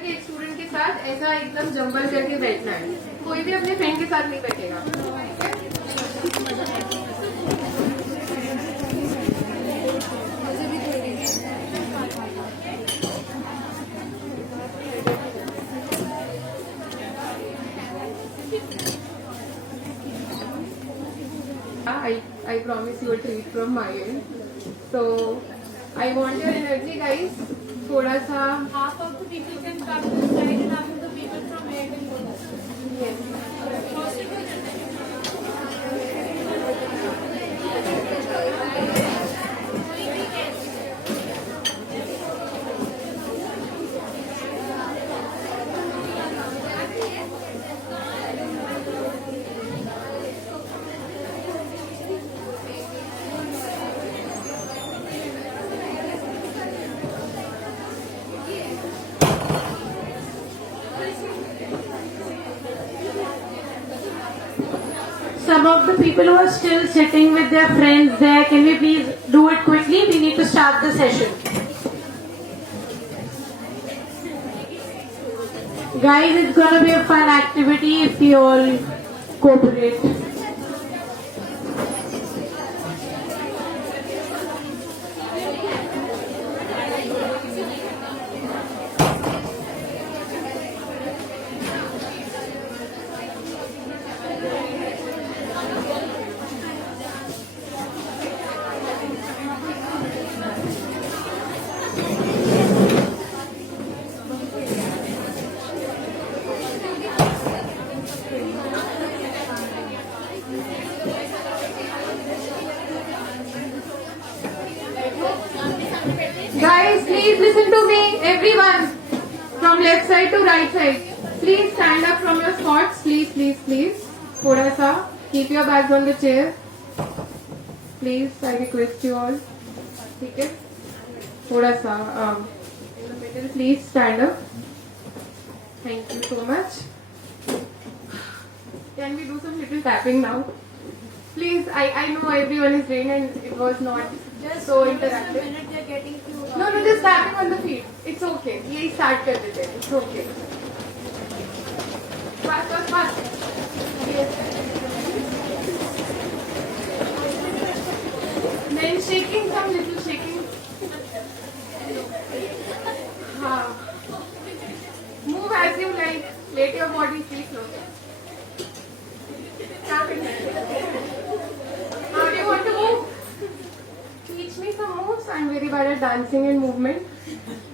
कि एक स्टूडेंट के साथ ऐसा एकदम जंबल करके बैठना है, कोई भी अपने फ्रेंड के साथ नहीं बैठेगा। I promise you a treat from my end. So I want your energy, guys. थोड़ा सा half of the people can come to the side and half of the people from here can go this way. yes. Possible? Some of the people who are still sitting with their friends there, can we please do it quickly? We need to start the session. Guys, it's gonna be a fun activity if you all cooperate. Guys, please listen to me, everyone, from left side to right side. Please stand up from your spots, please, please, please. थोड़ा सा, keep your bags on the chair. Please, I request you all. ठीक है? थोड़ा सा, in the middle, please stand up. Thank you so much. Can we do some little tapping now? Please, I know everyone is trained and it was not so interactive. Minute they are getting to. No, just tapping on the feet. It's okay. यही start कर देते हैं. It's okay. Fast. Then shaking, some little shaking. हाँ. Move as you like. Let your body feel closer. How do you want to move? Teach me some moves. I'm very bad at dancing and movement.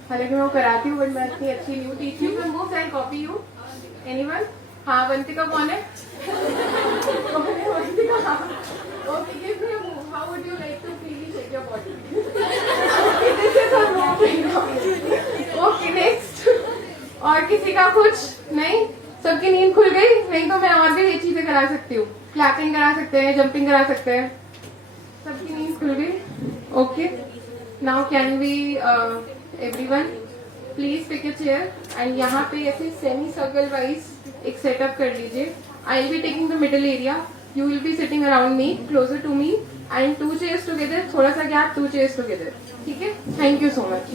हालांकि मैं वो कराती हूँ, but मैं इतनी अच्छी नहीं हूँ. Teach me some moves. I'll copy you. Anyone? हाँ, वंतिका कौन है? Vantika. Okay, give me a move. How would you like to freely shake your body? This is a move. Okay, next. और किसी का कुछ नहीं? सबकी नींद खुल गई? नहीं तो मैं और भी ये चीजें करा सकती हूँ. क्लैपिंग करा सकते हैं, जंपिंग करा सकते हैं. सबकी नींद खुल गई? Okay. Now can we everyone please pick a chair and यहाँ पे ऐसे semi circle wise एक setup कर लीजिए. I'll be taking the middle area. You will be sitting around me, closer to me, and 2 chairs together. थोड़ा सा gap, 2 chairs together. ठीक है? Thank you so much.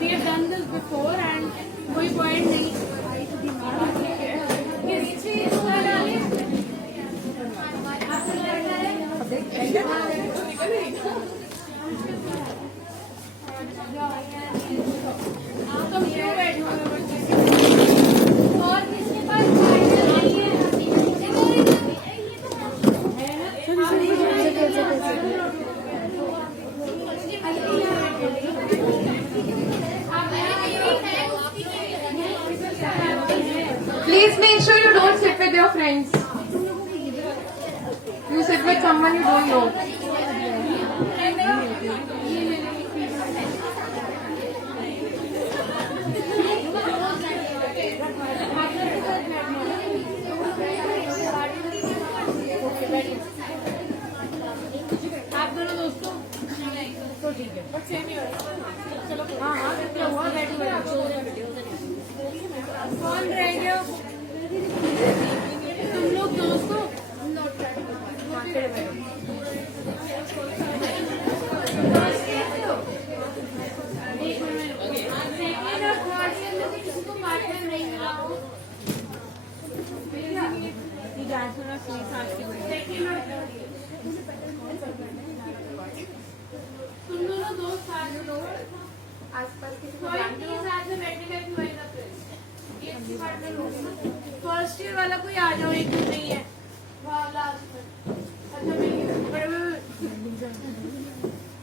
We have done this before and कोई point नहीं. तुम क्यों बैठो और किसके पास नहीं है? someone you don't know. आप दोनों दोस्तों तो ठीक है बट सेम ही चलो हाँ हाँ क्या हुआ कौन रह गया तुम लोग दोस्तों एक मिनट सेकेंड और थर्ड के अंदर से किसी को पार्टनर नहीं मिला हो ये डांस वाला सेकेंड और थर्ड तुम दोनों दोस्त साथ में लो आसपास किसी को कोई जानते नहीं हो? साथ में बैठने का भी वही फ्रेंड एक ही पार्टनर हो फर्स्ट ईयर वाला कोई आ जाओ एक भी नहीं है वाह लास्ट में अच्छा मैं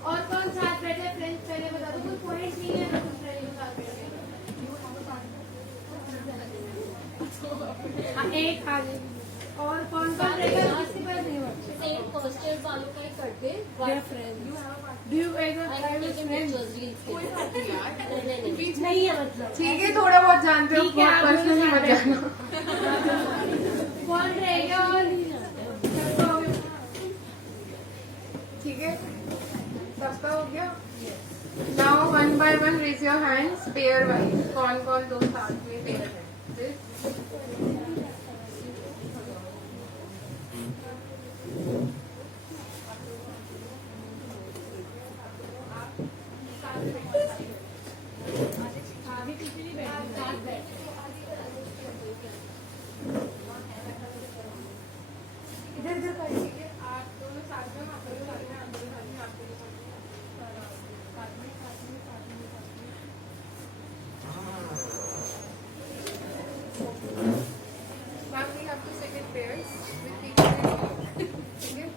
और कौन साथ बैठे फ्रेंड्स पहले बता दो कोई पॉइंट नहीं है ना कुछ फ्रेंड के साथ बैठे हाँ एक आ गई और कौन कौन रहेगा किसके पास नहीं होता सेम फर्स्ट ईयर वालों का ही करते They are friends. Do you ever try with friends? नहीं है मतलब ठीक है, थोड़ा बहुत जानते हो, ठीक है, आप पर्सनली दोनों मत साथ जानो। कौन रहेगा और ठीक है, सबका हो गया। Now one by one raise your hands pair wise, कौन कौन दो साथ में पेयर है। आगे पीछे नहीं बैठे साथ बैठे इधर इधर कर ठीक है, आप दोनों साथ में, आप दोनों साथ में, आप दोनों साथ में, आप दोनों साथ में, साथ में, साथ में, साथ में। Now we have to second pairs with people you know. ठीक है,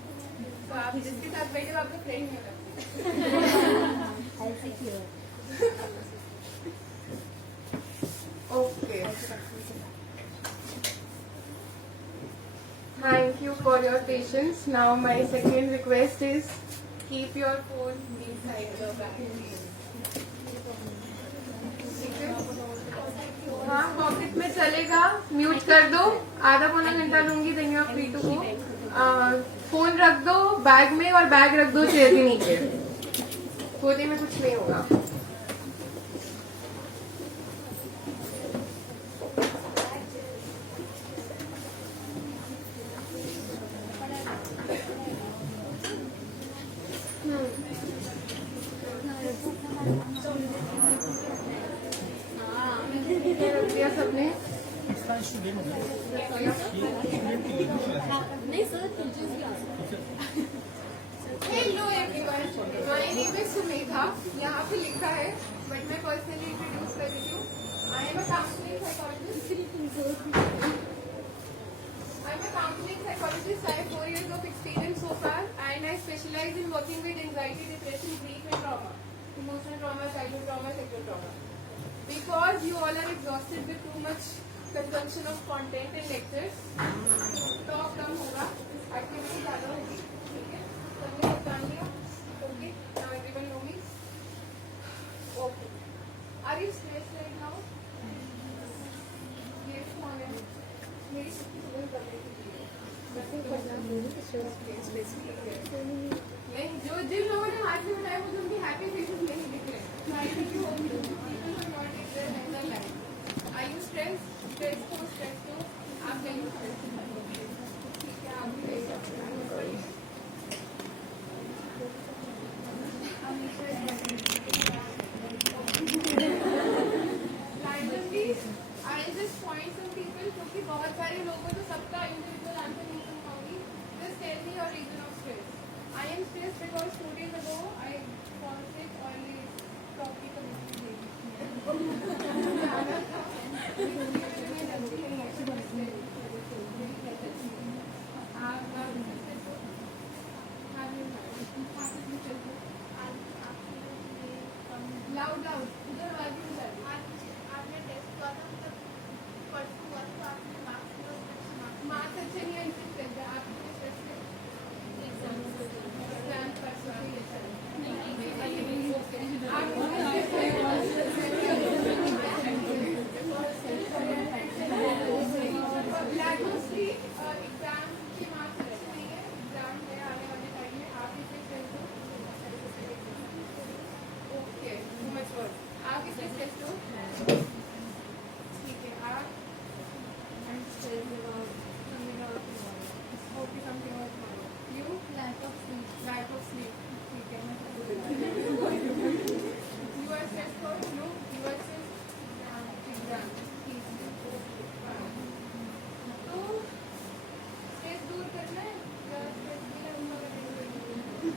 तो आप जिसके साथ बैठे हो आपका फ्रेंड नहीं लगता। Okay. Thank you for your patience. Now my second request is keep your phone inside the bag. ठीक है? हाँ, पॉकेट में चलेगा, म्यूट कर दो, आधा पौना घंटा लूंगी, then you are free to go. Phone रख दो बैग में और बैग रख दो चेयर के नीचे, गोदी में कुछ नहीं होगा। रख दिया सबने? नहीं सर टीचर्स भी आ सकते hello everyone, my name is Sumedha. यहाँ पे लिखा है, बट मैं पर्सनली इंट्रोड्यूस कर देती हूँ। I am a counselling psychologist. I am a counselling psychologist. I have 4 years of experience so far, and I specialize in working with anxiety, depression, grief, and trauma, emotional trauma, childhood trauma, sexual trauma. Because you all are exhausted with too much consumption of content and lectures, talk कम होगा, activity ज़्यादा होगी। ठीक है, सबने सब जान लिया? Okay, now everyone know me? Okay. Are you stressed right now? Yes, कौन है? मेरी सुबह कर लेती है। नहीं, जो जिन लोगों ने हाथ में उठाया मुझे उनकी हैप्पी फेसेस नहीं दिख रहे। Are you stressed? Stressed हो, stressed हो, आप नहीं stressed। ठीक है, आप भी Randomly, I'll just point some people, क्योंकि बहुत सारे लोगों को तो सबका individual answer नहीं सुन पाऊंगी। Just tell me your reason of stress. I am stressed because 2 days ago I fall sick on the property committee day. Loud, loud. उधर आवाज नहीं जा रही। आपने टेस्ट किया था, मतलब परसों हुआ था, आपने मार्क्स अच्छे नहीं आए, इससे आप स्ट्रेस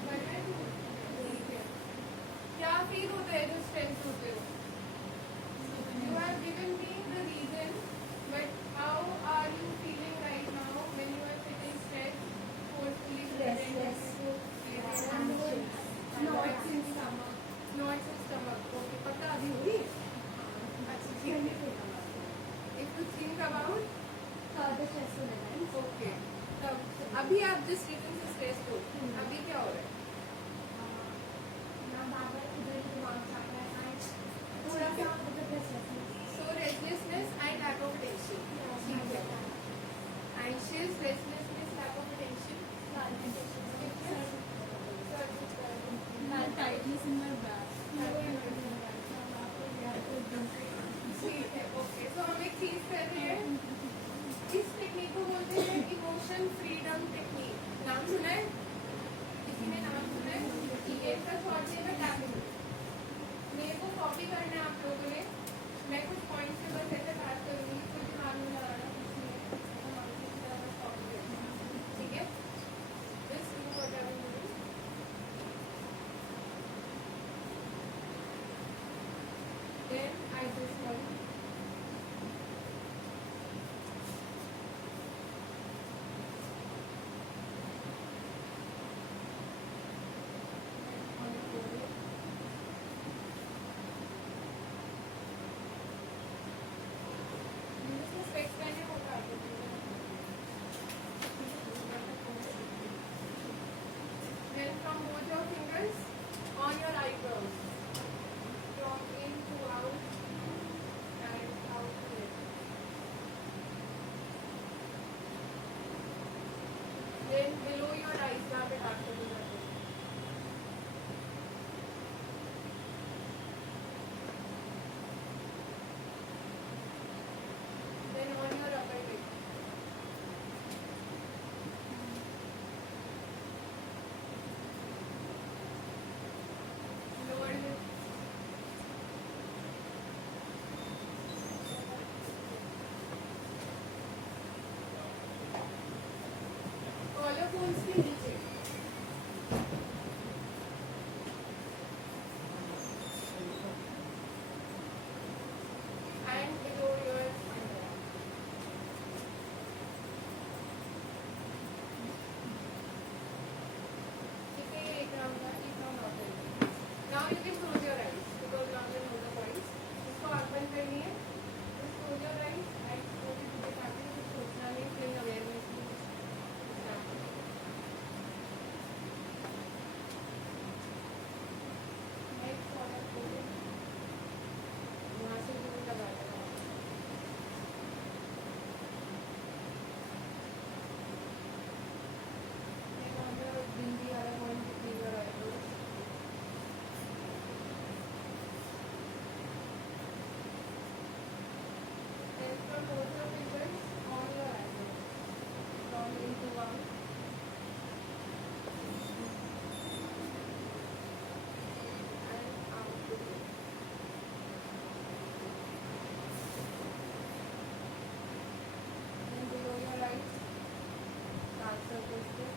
ठीक है। क्या फील होता है जब स्ट्रेस होते हो? You have given me the reason, but how are you feeling right now when you are sitting stressed, forcefully Restless. knots in stomach. Knots in stomach. Okay, पता अभी हुई? अच्छा ठीक है. If you think about, Further stressful events. okay. तब अभी आप जिस रीजन से स्ट्रेस हो, अभी क्या हो रहा है? ना बार-बार इधर दिमाग जाता है and थोड़ा सा मतलब restlessness. So restlessness and lack of attention. ठीक है. Anxious, restlessness, lack of attention. Tightness in my back. ठीक है. ओके. तो हम एक चीज कर रहे हैं. इस टेक्निक को बोलते हैं इमोशन फ्रीडम टेक्निक. नाम सुना है? किसी ने नाम सुना है? ये इसका शॉर्ट नेम है टैपिंग. मेरे को कॉपी करना है आप लोगों ने. मैं कुछ पॉइंट्स पे बस ऐसे बात करूंगी. कुछ दिमाग में लगाना कुछ नहीं है. बस कॉपी करना. ठीक है? Just do whatever you do. Then I just want Then from both your fingers on your eyebrows, from in to out and out to in. Then below your eyes, जहाँ पे dark circles आते हैं. Then on your upper lip. Lower lip. Collarbones के नीचे. And below your underarm. ठीक है, ये एक round था, एक round और करेंगे. Now you can close your eyes because now you know the points. इसको आप बंद करनी है. Just close your eyes and slowly do it happen. कुछ सोचना नहीं, bring awareness to start. Next collarbone. यहाँ से दूर लगा देना. Then on the bindi वाला point between your eyebrows. Then from both your fingers on your eyebrows. From into one. And out to two. Then below your eyes, dark circles there.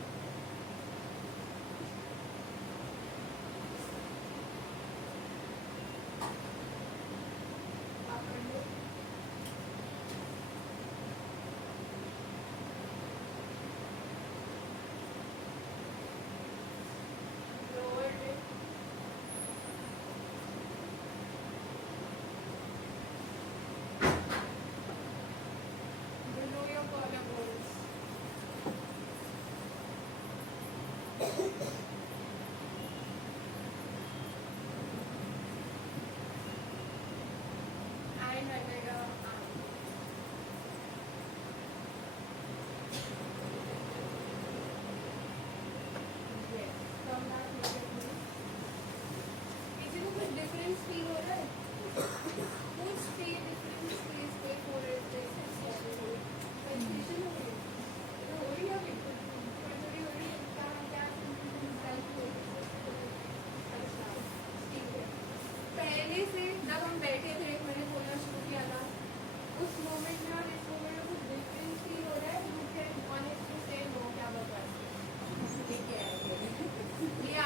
Upper lip. Lower lip. Below your collarbones. And under your arm. Yes. Come back, look at me. किसी को कुछ difference feel हो रहा है? कुछ feel difference face पे forehead पे sensation हो रही है? हो रही है अभी? थोड़ी हो रही है? क्या self हो रही है? अच्छा, ठीक है. पहले से जब हम बैठे थे मैंने बोलना शुरू किया था उस मोमेंट में और इस मोमेंट में कुछ डिफरेंस फील हो रहा है. You can honestly say no क्या बता ये क्या है ये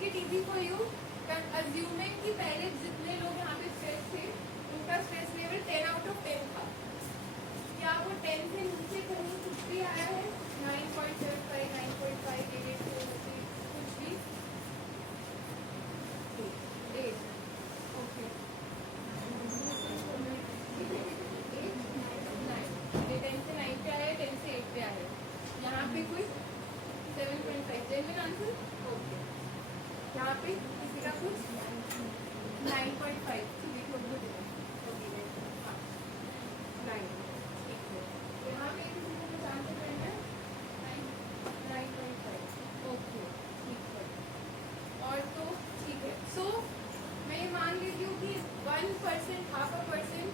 take it easy for you, assuming कि पहले जितने लोग यहाँ पे स्ट्रेस थे उनका स्ट्रेस लेवल 10 आउट ऑफ 10 था, क्या वो 10 से नीचे कहीं कुछ भी आया है? 9.75, 9.5, 8, कुछ भी 8, ओके 10 से 9 पे आया, 10 से 8 पे आया, यहाँ पे कोई 7.5 जेन्युइन आंसर, ओके यहाँ पे किसी का कुछ 9.5, ठीक है 9, ठीक है यहाँ पे किसी को कुछ आंसर करना है 9.5, ओके ठीक है। और तो ठीक है, सो मैं ये मान लेती हूँ कि 1%, 0.5%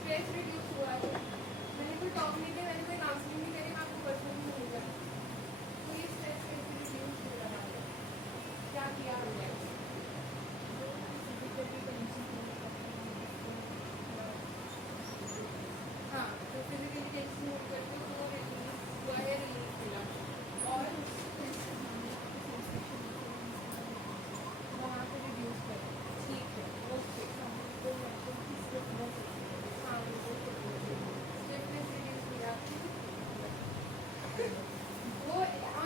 स्ट्रेस रिड्यूस हुआ है। मैंने कोई टॉक नहीं किया, मैंने कोई काउंसलिंग नहीं करी, मैं आपको पर्सनली मिल जाए तो ये स्ट्रेस कैसे रिड्यूस हो रहा है, क्या किया हमने? हाँ, तो फिजिकली टेंशन हो करके वो रिलीज हुआ है, रिलीज मिला, और वहाँ पे रिड्यूस करें, ठीक है ओके। हाँ स्टिफनेस रिड्यूस किया, वो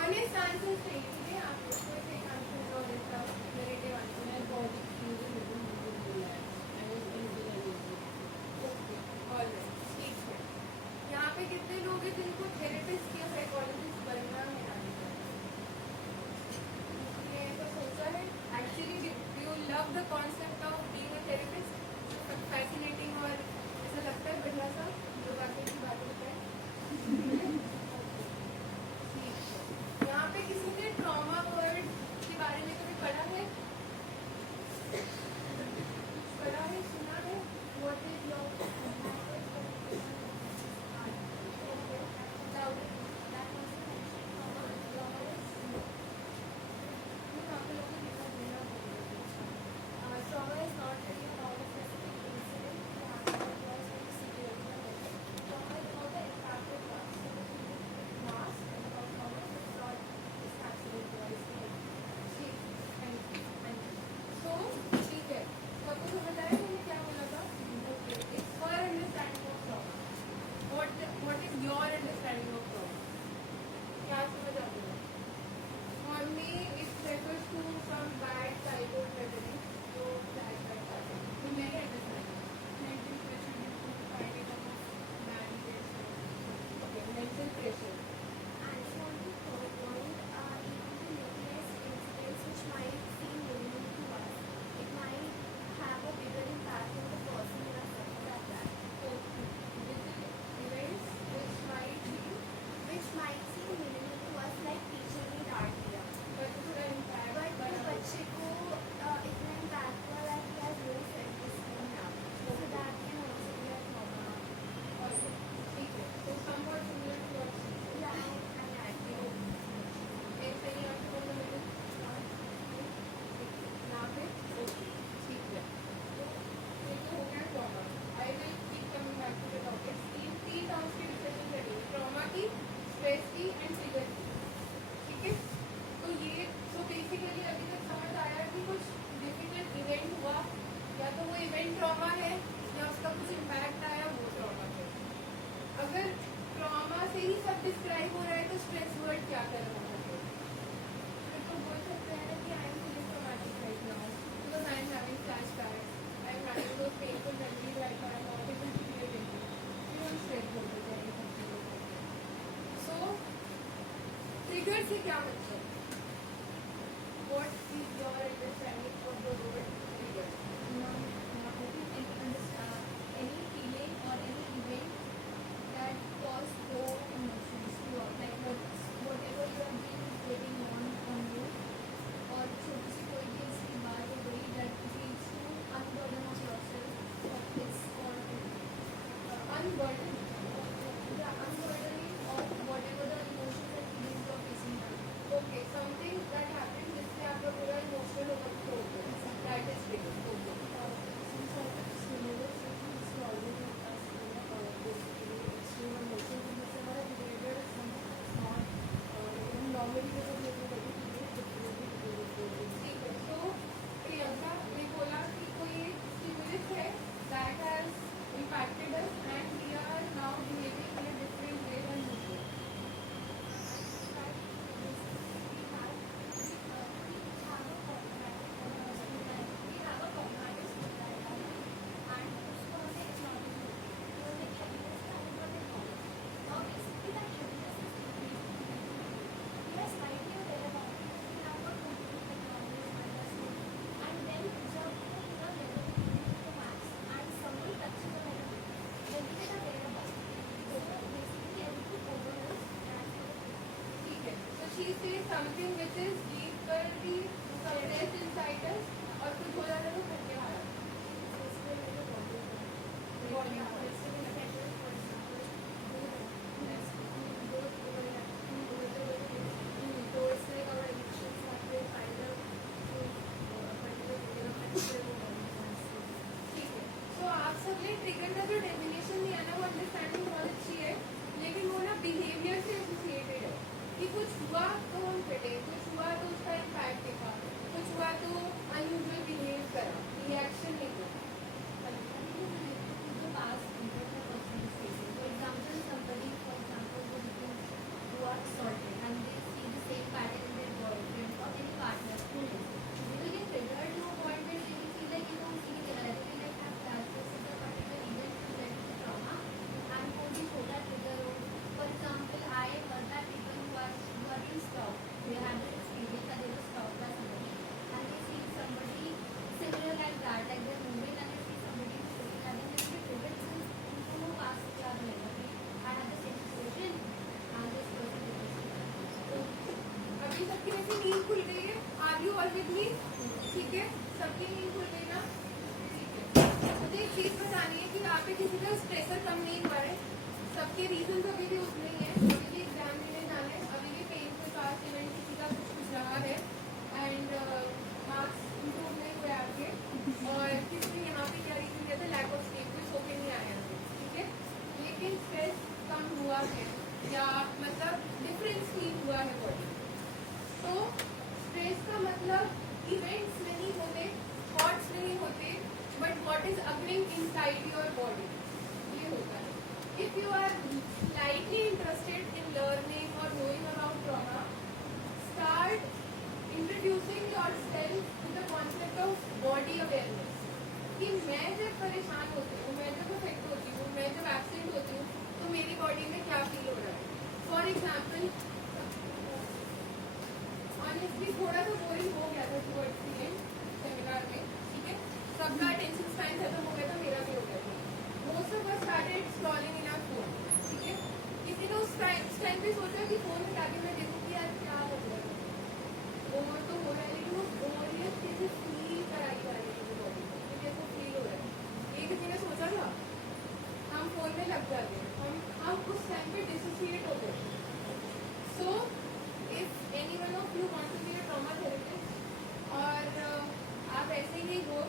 ऑनेस्ट आंसर चाहिए, ठीक है आप कोई फेक आंसर और इसका नेगेटिव आंसर है बॉडी ओके ऑलराइट ठीक है। यहाँ पे कितने लोग हैं जिनको थेरेपिस्ट या साइकोलॉजिस्ट बनना है आगे जाके? ये तो सोचा है actually, you love the concept of being a therapist, fascinating और ऐसा लगता है बढ़िया सा जो बाकी की बात होता है ठीक है। यहाँ पे किसी ने ट्रॉमा वर्ड के बारे में कभी पढ़ा है? पढ़ा है, सुना है? What is your Trauma is not really about a specific incident that happened to us or the severity of it. Trauma is about the impact it was. So the human mass and about trauma is not this absolute voice. So ठीक है, सबको समझ आया मैंने क्या बोला था? Okay, it's for understanding of trauma. What is your understanding of trauma? क्या समझ आती है? For me it refers to some bad childhood memory, जो फ्लैश बैक आते हैं, तो मेरे understanding mental pressure due to fighting of manipulation, okay mental pressure. And so on the third point, even the littlest incidents which might seem minimal to us, it might have a bigger impact on the person who has suffered at that. Events which might seem minimal to us, like teacher ने डांट दिया, but थोड़ा impact but बड़ा वो बच्चे को इतना impact हुआ that he has no self-esteem now. So that can also be a trauma. और ठीक है, तो somewhat similar to what Yeah, I agree. एक सही आपको बोलना मेरे ना पे ओके ठीक है। तो ये तो हो गया trauma. I will keep coming back to the topic. तीन टर्म्स की डिस्कशन करेंगे, ट्रॉमा की, स्ट्रेस की एंड ट्रिगर की, ठीक है। तो ये तो बेसिकली अभी तक समझ आया कि कुछ डिफिकल्ट इवेंट हुआ, या तो वो इवेंट ट्रॉमा है या उसका कुछ इम्पैक्ट आया, वो ट्रॉमा है। अगर ट्रॉमा से ही सब डिस्क्राइब हो रहा है तो स्ट्रेस वर्ड क्या कर रहा है? फिर तो बोल सकते हैं कि I am feeling traumatic right now because I am having flashbacks, I am having those painful memories right now, I am not able to create anything, फिर हम स्ट्रेस बोल देते हैं। सो ट्रिगर से क्या मतलब? What is your understanding of the word trigger? Any feeling or any event that cause low emotions to us, like whatever you have been waiting on you, और छोटी सी कोई भी ऐसी बात हो गई that leads to unburden of yourself of this or unburden, unburdening of whatever the emotions and feelings you are facing now. okay, something that happened जिससे आपका पूरा इमोशनल ओवरफ्लो हो गया, that is trigger, okay. Some sort of stimulus which is causing us basically extreme emotions, जिससे हमारा she says something which is deeply suppressed inside us और कुछ हो जाता है तो फट के बाहर आता ठीक है. So आप सबने ट्रिगर का जो डेफिनेशन दिया ना वो अंडरस्टैंडिंग बहुत अच्छी है, लेकिन वो ना बिहेवियर से एसोसिएटेड है कि कुछ हुआ तो हम पिटे, कुछ हुआ तो उसका इम्पैक्ट दिखा, कुछ हुआ तो अनयूजुअल बिहेव करा, रिएक्शन नहीं हुआ. the past internet person is facing. For example, somebody, for example, who are assaulted and they see the same pattern in their boyfriend or any partner who is. They will get triggered to a point where they will feel like, उसी की जगह रहते हैं, like have that this is the particular event to let the trauma and कोई छोटा trigger हो. For example, I heard that people who are being stalked, they had this experience that they were stalked by somebody and they see somebody similar like that, like they're moving and they see somebody who's looking at them and they triggered to उनको पास किया गया कि I had the same situation and this person did this. So अभी सबकी वैसे नींद खुल गई है, are you all with me? ठीक है, सबकी नींद खुल गई ना? ठीक है. मुझे एक चीज बतानी है कि यहाँ पे किसी का स्ट्रेसर कम नहीं हुआ है, सबके रीजन अभी भी उतने ही है, अभी भी एग्जाम देने जाना है, अभी भी पेन के पास इवेंट किसी का कुछ कुछ रहा है एंड मार्क्स इम्प्रूव नहीं हुए आपके, और किसी ने यहाँ पे क्या रीजन दिया था, लैक ऑफ स्लीप, कुछ सो के नहीं आया. ठीक है, लेकिन स्ट्रेस कम हुआ है या मतलब डिफरेंस फील हुआ है बॉडी. तो स्ट्रेस का मतलब इवेंट्स नहीं होते, थॉट्स नहीं होते, but what is occurring inside your body, ये होता है. If you are slightly interested in learning or knowing about trauma, start introducing yourself to the concept of body awareness. कि मैं जब परेशान होती हूँ, मैं जब अफेक्ट होती हूँ, मैं जब एब्सेंट होती हूँ, तो मेरी बॉडी में क्या फील हो रहा है. फॉर एग्जाम्पल, ऑनेस्टली थोड़ा तो बोरिंग हो गया था टुवर्ड्स द एंड सेमिनार में. ठीक है, सबका अटेंशन स्पैन खत्म हो गया था, मेरा भी हो गया था. Most of us started scrolling in our phone. ठीक है, किसी ने उस टाइम पे सोचा कि फोन में जाके मैं देखूँ कि यार क्या हो रहा है, बोर तो हो रहा है, लेकिन वो बोरियत कैसे फील कराई जा रही है बॉडी को, कैसे फील हो रहा है, ये किसी ने सोचा था. हम फोन में लग जाते हैं, हम उस टाइम पे डिसोसिएट होते हैं. So if any one of you want to be a trauma therapist और आप ऐसे ही हो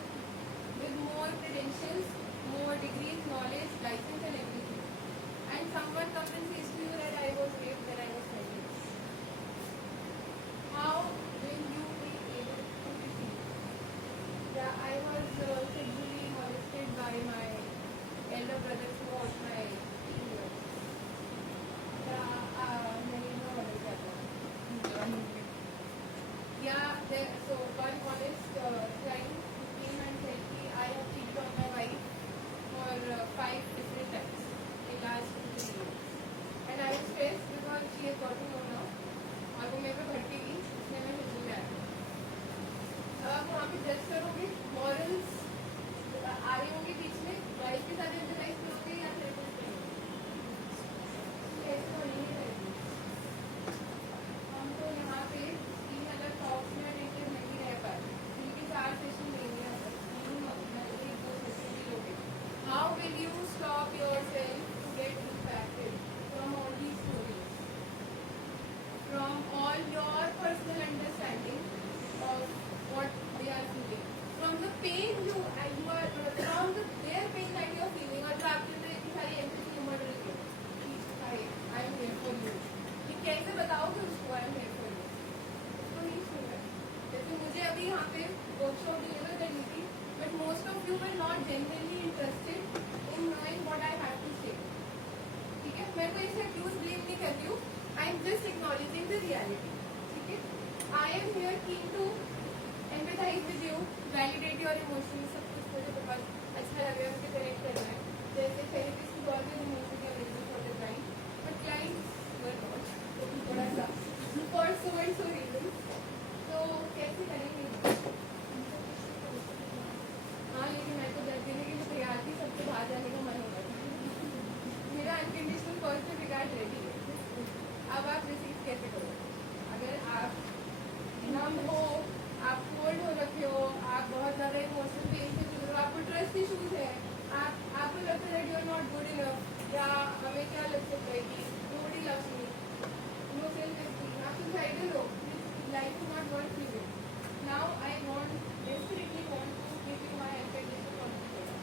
with more credentials, more degrees, knowledge, license and everything, and someone comes and says to you that I was raped when I was 10 years, how will you be able to receive? Yeah, I was sexually molested by my elder brother throughout my teen years. मैंने ना बदल जाता. Yeah, so one honest client came and said कि I have cheated on my wife for 5 different times in last 2 to 3 years, and I was stressed because she has got to know now, और वो मेरे पे भड़की गई, इसलिए मैं हिंदू में आया. अब आप वहाँ पे जज करोगे, मॉरल्स आ रहे होंगे बीच में, वाइफ के साथ एम्पैथाइज करोगे या फिर कुछ करोगे, ऐसे तो नहीं रहेगी. हम तो यहाँ पे 3 अलग टॉक्स में अटेंडेड नहीं रह पाए, क्योंकि 4 सेशन लेंगे, एक 2 सेशन भी लोगे. How will you stop yourself to get impacted from all these stories, from all your personal understanding of what they are feeling, from the pain you are, from their pain that you are feeling, और जो आपके अंदर इतनी सारी empathy humor रही है कि I am here for you, कि कैसे बताओगे उसको I am here for you, उसको नहीं सुन रहे. जैसे मुझे अभी यहाँ पे वर्कशॉप डिलीवर करनी थी, but most of you were not genuinely interested in knowing what I had to say. ठीक है, मैं कोई इसे accuse blame नहीं करती हूँ, I am just acknowledging the reality. ठीक है, I am here keen to empathize with you, validate your emotions, सब कुछ मुझे बहुत अच्छा लग रहा है, मुझे कनेक्ट करना है. जैसे थेरेपिस्ट की बहुत ही emotionally available for the client, but clients were not, तो थोड़ा सा for so and so reason. तो कैसे करेंगे? हाँ, लेकिन मैं तो दर्द देने के लिए तैयार थी, सबसे बाहर जाने का मन हो रहा था. मेरा अनकंडीशनल पॉजिटिव रिगार्ड रेडी है. अब आप रिसीव कैसे करोगे? अगर ओवरवेल्म हो, आप कोल्ड हो रखे हो, आप बहुत ज़्यादा इमोशनल पेन से गुजर हो, आपको ट्रस्ट इशूज है, आपको लगता है you are not good enough, या हमें क्या लग सकता है कि nobody loves me, no self esteem, आप सुसाइडल हो, life is not worth living. Now I want desperately want to give you my unconditional confidence,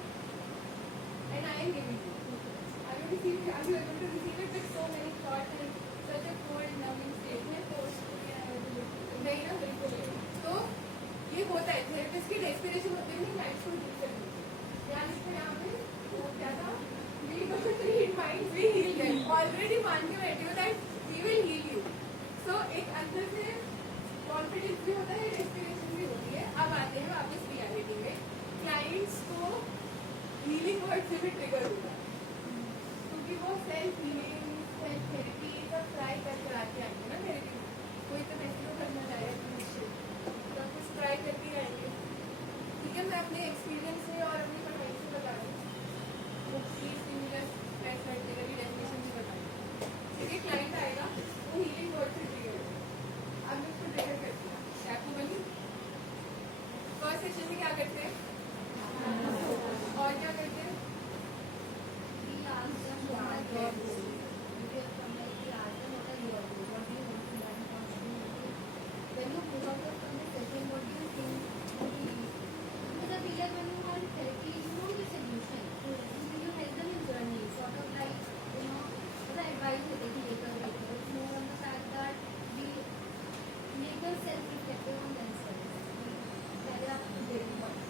and I am giving you. Are you receiving? Are you able to receive it with so many thoughts and such a cold, numbing statement? नहीं ना, बिल्कुल नहीं. तो ये होता है, therapist की desperation होती है लाइफ को हील करने की. क्या लिखा है यहाँ पे? वो क्या था? We don't treat minds, we heal them. Already मान के बैठे हो that we will heal you. So एक अंदर से कॉन्फिडेंस भी होता है, डेस्पिरेशन भी होती है. अब आते हैं वापस रियलिटी में. क्लाइंट्स को हीलिंग वर्ड से भी ट्रिगर होता है, क्योंकि वो सेल्फ हीलिंग, सेल्फ थेरेपी सब ट्राई कर आके आएंगे ना थेरेपी में. कोई तो मैसेज करना चाहेगा तो कुछ ट्राई करके आएंगे. ठीक है, मैं अपने एक्सपीरियंस से और अपनी पढ़ाई से बता रही हूँ. वो प्लीज सिमिलर फ्रेश बैठने का भी डेफिनेशन भी बताएंगे. ठीक है, क्लाइंट आएगा वो हीलिंग वर्ड से ट्रिगर होगा. अब मैं उसको ट्रिगर करती हूँ. आपको बनी फर्स्ट सेशन में क्या करते हैं और क्या करते हैं? When you move out from the session, what do you think? Because I feel like when you are in therapy, you know the solution. You help them in journey, sort of like, you know, the advice that they take away. It's more on the fact that we make them self-reflective on themselves. That are very important.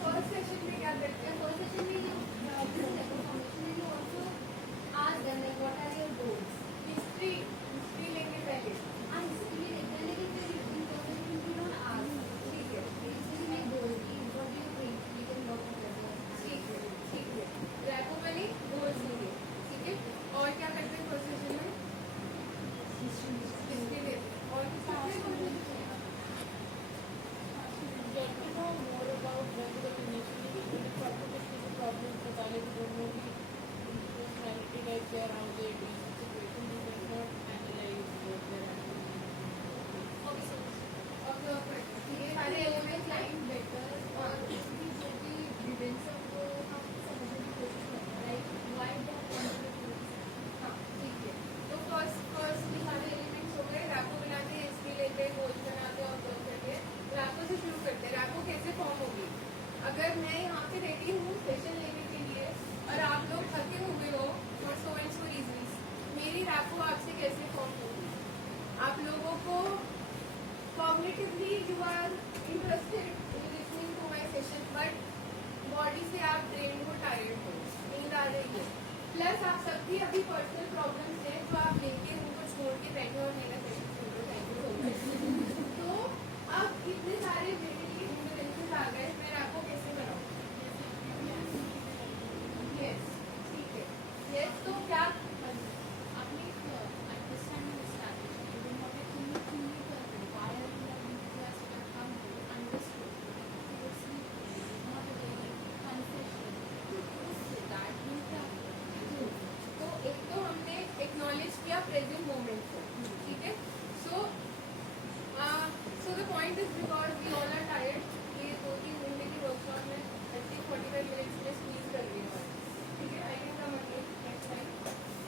First session में क्या करते हैं? First session में you listen like information and you also ask them like what are your goals. History लेंगे पहले. And इसलिए देखते हैं कि फिर information you don't ask. ठीक है, Basically make goals. What do you think? We can work together. ठीक है, ठीक है. रैपो वाली गोल्स लेंगे. ठीक है, और क्या करते हैं फर्स्ट सेशन में? हिस्ट्री लेते हैं. और किस Get to know more about regular initially, the problems that are don't know the personality type they are, how they deal with situations, they does not analyze what they are Okay, so observe करते हैं. ये सारे सारे element line better और उसकी जो भी difference है वो हम समझने की कोशिश करते हैं लाइक व्हाई दे आर हाँ, ठीक है. तो फर्स्ट सारे एलिमेंट्स हो गए. रैपो बनाते हैं, हिस्ट्री लेते हैं, गोल्स बनाते हैं, ऑब्जर्व करते हैं. रैपो से शुरू करते हैं. रैपो कैसे फॉर्म होगी? अगर मैं यहाँ पे रेडी हूँ सेशन लेने के लिए और आप लोग थके हुए हो और सो एंड सो रीजंस, मेरी रैपो आपसे कैसे फॉर्म होगी? आप लोगों को cognitively you are interested in listening to my session, but body से आप ब्रेन को टायर्ड हो, नींद आ रही है. प्लस आप सबकी अभी पर्सनल प्रॉब्लम्स हैं जो आप लेके उनको छोड़ के बैठे और मेरा session soon low. Thank you so much. तो अब इतने सारे मेरे लिए हिंडरेंसेस आ गए, मैं आपको कैसे बनाऊँ? यस, ठीक है. यस, तो क्या अपनी अंडरस्टैंडिंग एस्टैब्लिश करें वहाँ पे क्लिनिक करें why are you having request and come to understood seriously वहाँ पे confession उससे that means क्या तो एक तो हमने एक्नॉलेज किया प्रेजेंट मोमेंट को. ठीक है. So the point is because we all are tired. ये 2-3 घंटे की वर्कशॉप में 30-45 मिनट्स में स्क्वीज कर रही हूँ. ठीक है, I can come again next time.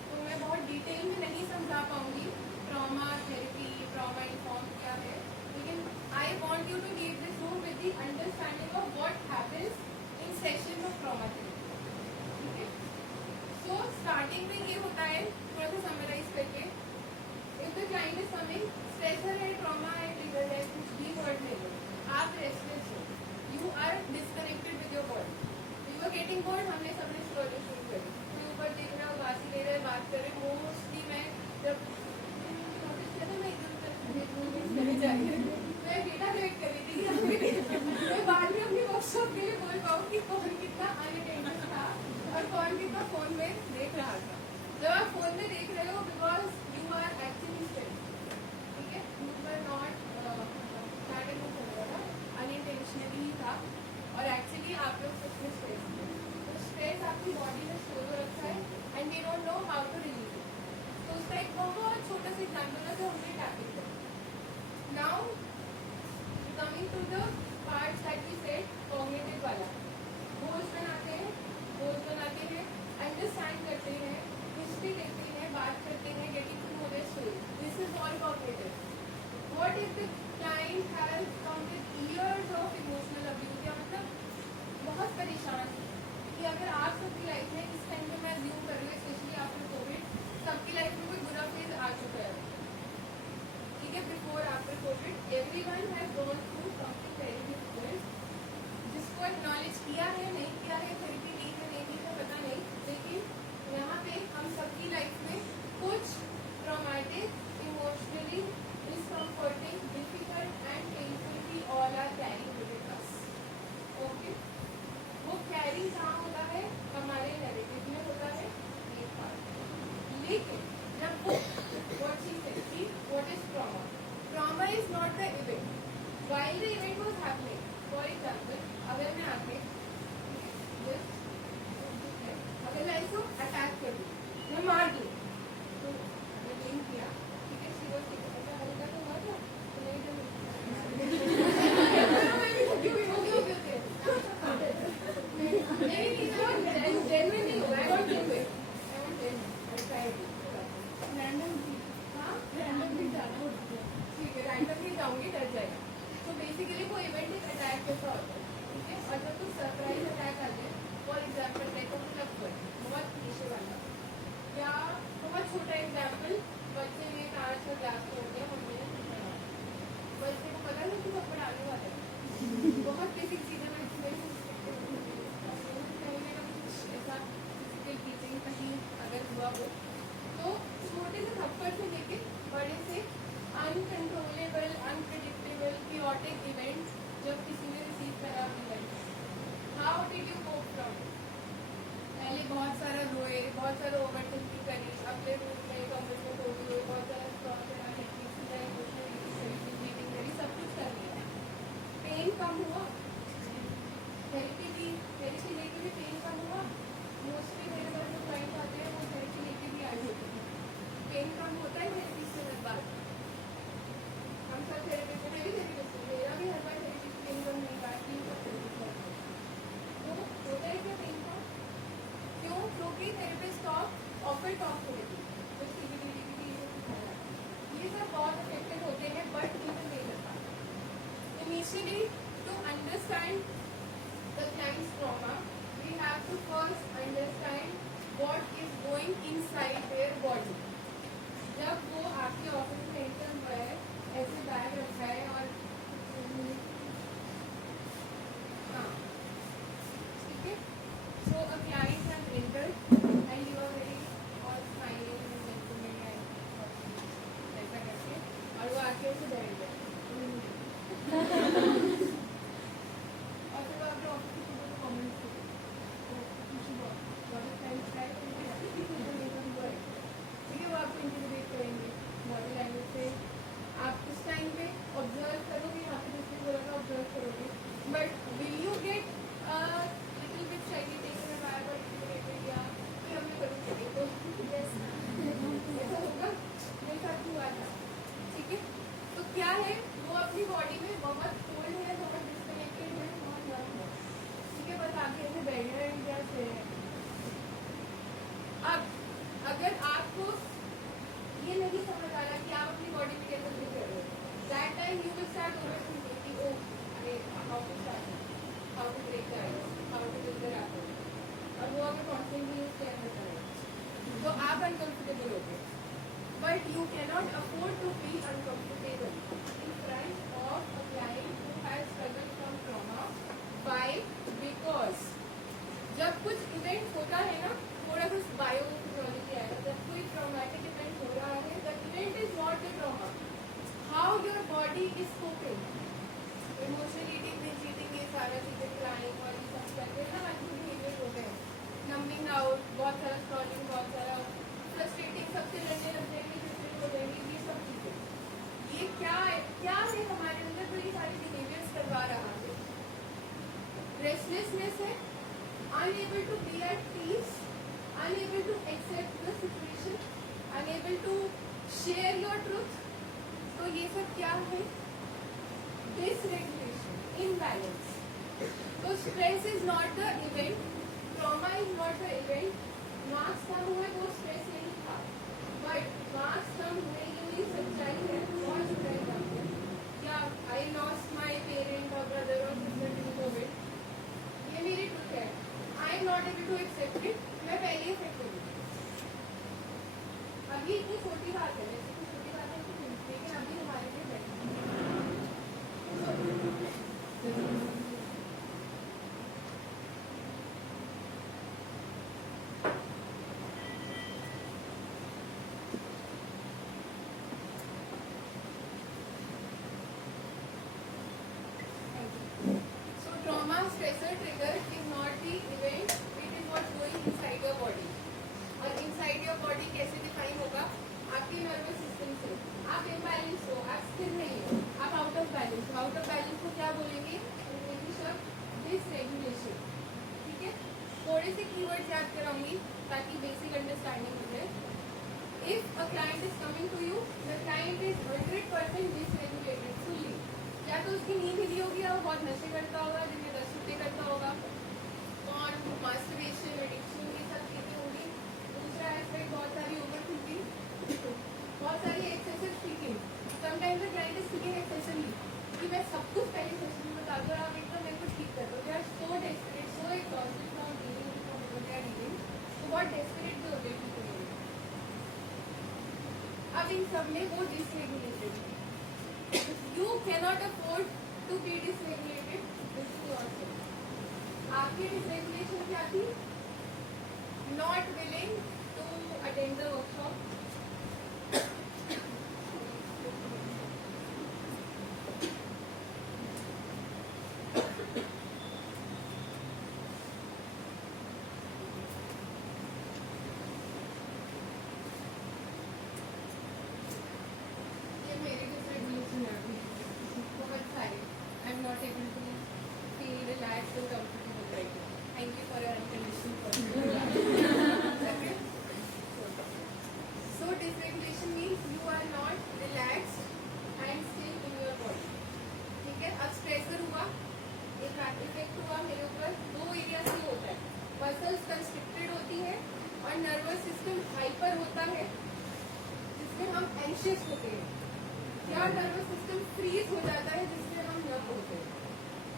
तो मैं बहुत डिटेल में नहीं समझा पाऊंगी ट्रॉमा थेरेपी, ट्रॉमा इन्फॉर्म क्या है, लेकिन I want you to leave this room with the understanding of what happens in session of trauma therapy. ठीक है. सो स्टार्टिंग में ये होता है, थोड़ा सा समराइज करके, if the client is coming, stressor है, ट्रॉमा है, ट्रिगर है, कुछ भी वर्ड ले लो, आप रेस्टलेस हो, you are disconnected with your body, you are getting bored. हमने सबने स्टोरी शुरू करी, कोई ऊपर देख रहा है, उदासी ले रहा है, बात कर रहे हैं. मोस्टली मैं जब मैं डेटा कलेक्ट कर रही थी, मैं बाद में अपनी वर्कशॉप के लिए बोल पाऊँ कि कौन कितना अनअटेंडेड था और कौन कितना फोन में देख रहा था. जब आप फोन में देख रहे हो because you are actually stress. ठीक है, यू वर नॉट अनइंटेंशनली ही था और एक्चुअली आप लोग सच में स्ट्रेस थे. तो स्ट्रेस आपकी बॉडी में स्टोर हो रखा है and we don't know how to relieve it. तो उसका एक बहुत Now coming to the parts that we said, cognitive वाला, goals बनाते हैं, understand करते हैं, history देखते हैं, बात करते हैं, getting to know their story. This is all cognitive. What if the client has come with years of emotional abuse, या मतलब बहुत परेशान कि अगर आप सबकी लाइफ में इस टाइम पे मैं assume कर रही हूँ, स्पेशली आफ्टर कोविड, सबकी लाइफ में कोई बुरा फेज आ चुका है, ठीक है, before after Covid everyone has gone through something very difficult, जिसको एक्नॉलेज किया है, नहीं किया है, थेरेपी ली है, नहीं ली है, पता नहीं, लेकिन यहाँ पे हम सबकी लाइफ में कुछ traumatic, emotionally discomforting, difficult and painful we all are carrying with us. Okay, वो कैरी कहाँ होता है, हमारे नैरेटिव में होता है एक पार्ट. लेकिन जब वो what she said, see what is trauma? Trauma is not the event. While the event was happening, for example, अगर मैं आके अगर मैं इसको अटैक कर दूँ, मैं मार दूँ, तो अगर नहीं किया, ठीक है, शी वाज ऐसा हल्का तो हुआ था, तो नहीं तो genuinely I won't do it. I'll try it. ठीक है, रैंडमली जाऊंगी, डर जाएगा. तो बेसिकली वो इवेंट एक अटैक जैसा होता है, ठीक है, और जब कुछ सरप्राइज अटैक आ जाए, फॉर एग्जाम्पल लाइक बहुत क्लीशे वाला, या बहुत छोटा एग्जाम्पल, बच्चे ने कांच का ग्लास तोड़ दिया, मम्मी ने बच्चे को पता नहीं कि थप्पड़ आने वाला है. बहुत बेसिक चीजें मैं ऐसा फिजिकल टीचिंग कहीं अगर हुआ हो, तो छोटे से थप्पड़ से लेके बड़े से अनकंट्रोलेबल, अनप्रिडिक्टेबल, chaotic इवेंट जब किसी ने रिसीव करा अपनी लाइफ में, how did you cope from it? पहले बहुत सारा रोए, बहुत सारा ओवर थिंकिंग करी, अपने रूम में कमरे में सो गए, बहुत सारा स्टॉक करा, मीटिंग करी, सब कुछ कर लिया. पेन कम हुआ, थेरेपी लेके भी पेन कम हुआ. मोस्टली मेरे पास जो क्लाइंट आते हैं वो थेरेपी लेके भी आए होते हैं. पेन कम होता है थेरेपी से बाद, हम सब थेरेपी से मेरी थेरेपिस्ट मेरा भी हर बार थेरेपी से पेन कम नहीं हुआ, तो होता है क्या पेन कम? क्यों? क्योंकि थेरेपिस्ट ऑफर टॉक थेरेपी, ये सब बहुत इफेक्टिव होते हैं, बट इवन नहीं करता. Initially to understand the client's trauma, we have to first understand what is going inside their body. जब वो आपके ऑफिस में एंटर हुआ है, ऐसे बैग रखा है और हाँ, ठीक है, so a client has entered and you are very all smiling and welcoming and ऐसा करके, और वो आके ऐसे बैठ गया और फिर आपके ऑफिस के कुछ कमेंट्स ठीक है, वो आपको इंटरव्यू करेंगे बॉडी लैंग्वेज से. आप उस टाइम पे ऑब्जर्व करोगे, यहाँ पे जिसने बोला था ऑब्जर्व करोगे, but will you get little bit Shayari taken about और इंटरव्यू या कि हमने कभी चाहिए तो ऐसा होगा, मेरे साथ हुआ था. ठीक है, तो क्या है, वो अपनी बॉडी में बहुत कोल्ड है, बहुत डिस्कनेक्टेड है, बहुत गर्म है, ठीक है, बस आगे ऐसे बैठ रहे हैं क्या से. अब अगर आपको ये नहीं समझ आ रहा कि आप अपनी बॉडी में कैसे फील कर रहे हो, that time you will start overthinking कि ओ अरे how to start, how to break the ice, how to build the rapport, और वो अगर कॉन्स्टेंटली यूज करता है तो आप अनकंफर्टेबल हो गए. But you cannot afford to be uncomfortable in front of a client who has struggled from trauma. Why? Because जब कुछ इवेंट होता है ना, थोड़ा सा बायोलॉजी आएगा, जब कोई ट्रॉमेटिक इवेंट हो रहा है, the event is not the trauma, how your body is coping, emotional eating, cheating, ये सारा चीजें, क्राइम और ये सब करते हैं ना, अच्छे बिहेवियर होते हैं, नंबिंग आउट, बहुत सारा स्क्रॉलिंग, बहुत सारा फ्रस्ट्रेटिंग, सबसे लड़ने लगने के लिए हो जाएंगे, ये सब चीजें. ये क्या है हमारे अंदर तो ये सारी बिहेवियर्स करवा रहा है. रेस्टलेसनेस है, unable to be at peace, unable to accept the situation, unable to share your truth. तो ये सब क्या है? Dysregulation, imbalance. तो stress is not the event, trauma is not the event. Marks कम हुए वो स्ट्रेस नहीं था, बट मार्क्स कम हुए ये मेरी सच्चाई है. बहुत सच्चाई बात है. या आई लॉस्ट माई पेरेंट और ब्रदर और सिस्टर ड्यू कोविड, ये मेरी ट्रुथ है. I am not able to accept it. मैं पहले ही एक्सेप्ट करूँगी. अभी इतनी छोटी बात है, वैसे तो छोटी बात है लेकिन अभी हमारे लिए बैठी. So trauma stressor trigger is not the event, it is what's going inside your body. और इनसाइड योर बॉडी कैसे डिफाइन होगा? आपके नर्वस सिस्टम से. आप इम्बैलेंस हो, आप स्थिर नहीं हो, आप आउट ऑफ बैलेंस हो. आउट ऑफ बैलेंस को क्या बोलेंगे इंग्लिश ऑफ डिसरेगुलेशन. ठीक है, थोड़े से कीवर्ड्स याद कराऊंगी ताकि बेसिक अंडरस्टैंडिंग हो जाए. If a client is coming to you, the client is 100% dysregulated fully. या तो उसकी नींद हिली होगी या वो बहुत नशे करता होगा, दिन में 10 छुट्टे करता होगा, और मास्टरबेशन, एडिक्शन, ये सब चीजें होंगी. दूसरा एस्पेक्ट बहुत सारी ओवर थिंकिंग, बहुत सारी excessive speaking. Sometimes the client is speaking excessively कि मैं सब कुछ पहले सेशन में बता दूं और आप एकदम मेरे को ठीक कर दो. They are so desperate, so exhausted from dealing with what they are dealing. तो बहुत डेस्परेट भी होते हैं people लोग. अब इन सब में वो dysregulated. You cannot afford to be dysregulated. This is yourself. आपकी dysregulation क्या थी? Not willing to attend the workshop. ये मेरी dysregulation है अभी. बहुत सारी. I'm not able to feel relaxed and comfortable right now. Thank you for your unconditional support. Okay. So dysregulation means you are not relaxed and still in your body. ठीक है. अब stressor हुआ, एक effect हुआ मेरे ऊपर. दो area से होता है. मसल्स कंस्ट्रिक्टेड होती है और नर्वस सिस्टम हाइपर होता है जिसमें हम एंशियस होते हैं. या नर्वस सिस्टम फ्रीज हो जाता है जिससे हम नर्व होते हैं.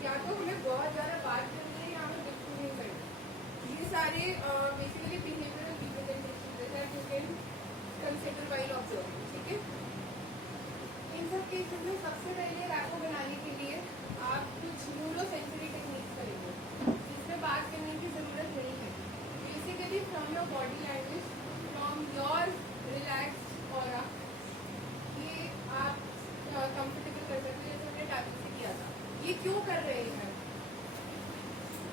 या तो हमें बहुत ज्यादा बात करनी है या हमें बिल्कुल नहीं करनी. ये सारे basically behavioural representation you can consider while observing. ठीक है. इन सब केसेस में सबसे पहले रैपो बनाने के लिए आप कुछ न्यूरो सेंसरी टेक्निक्स करेंगे जिसमें बात करने की जरूरत नहीं है. Basically from your body language, from your relaxed aura, ये आप कंफर्टेबल कर सकते हैं. जैसे हमने टाइपिंग से किया था. ये क्यों कर रहे हैं?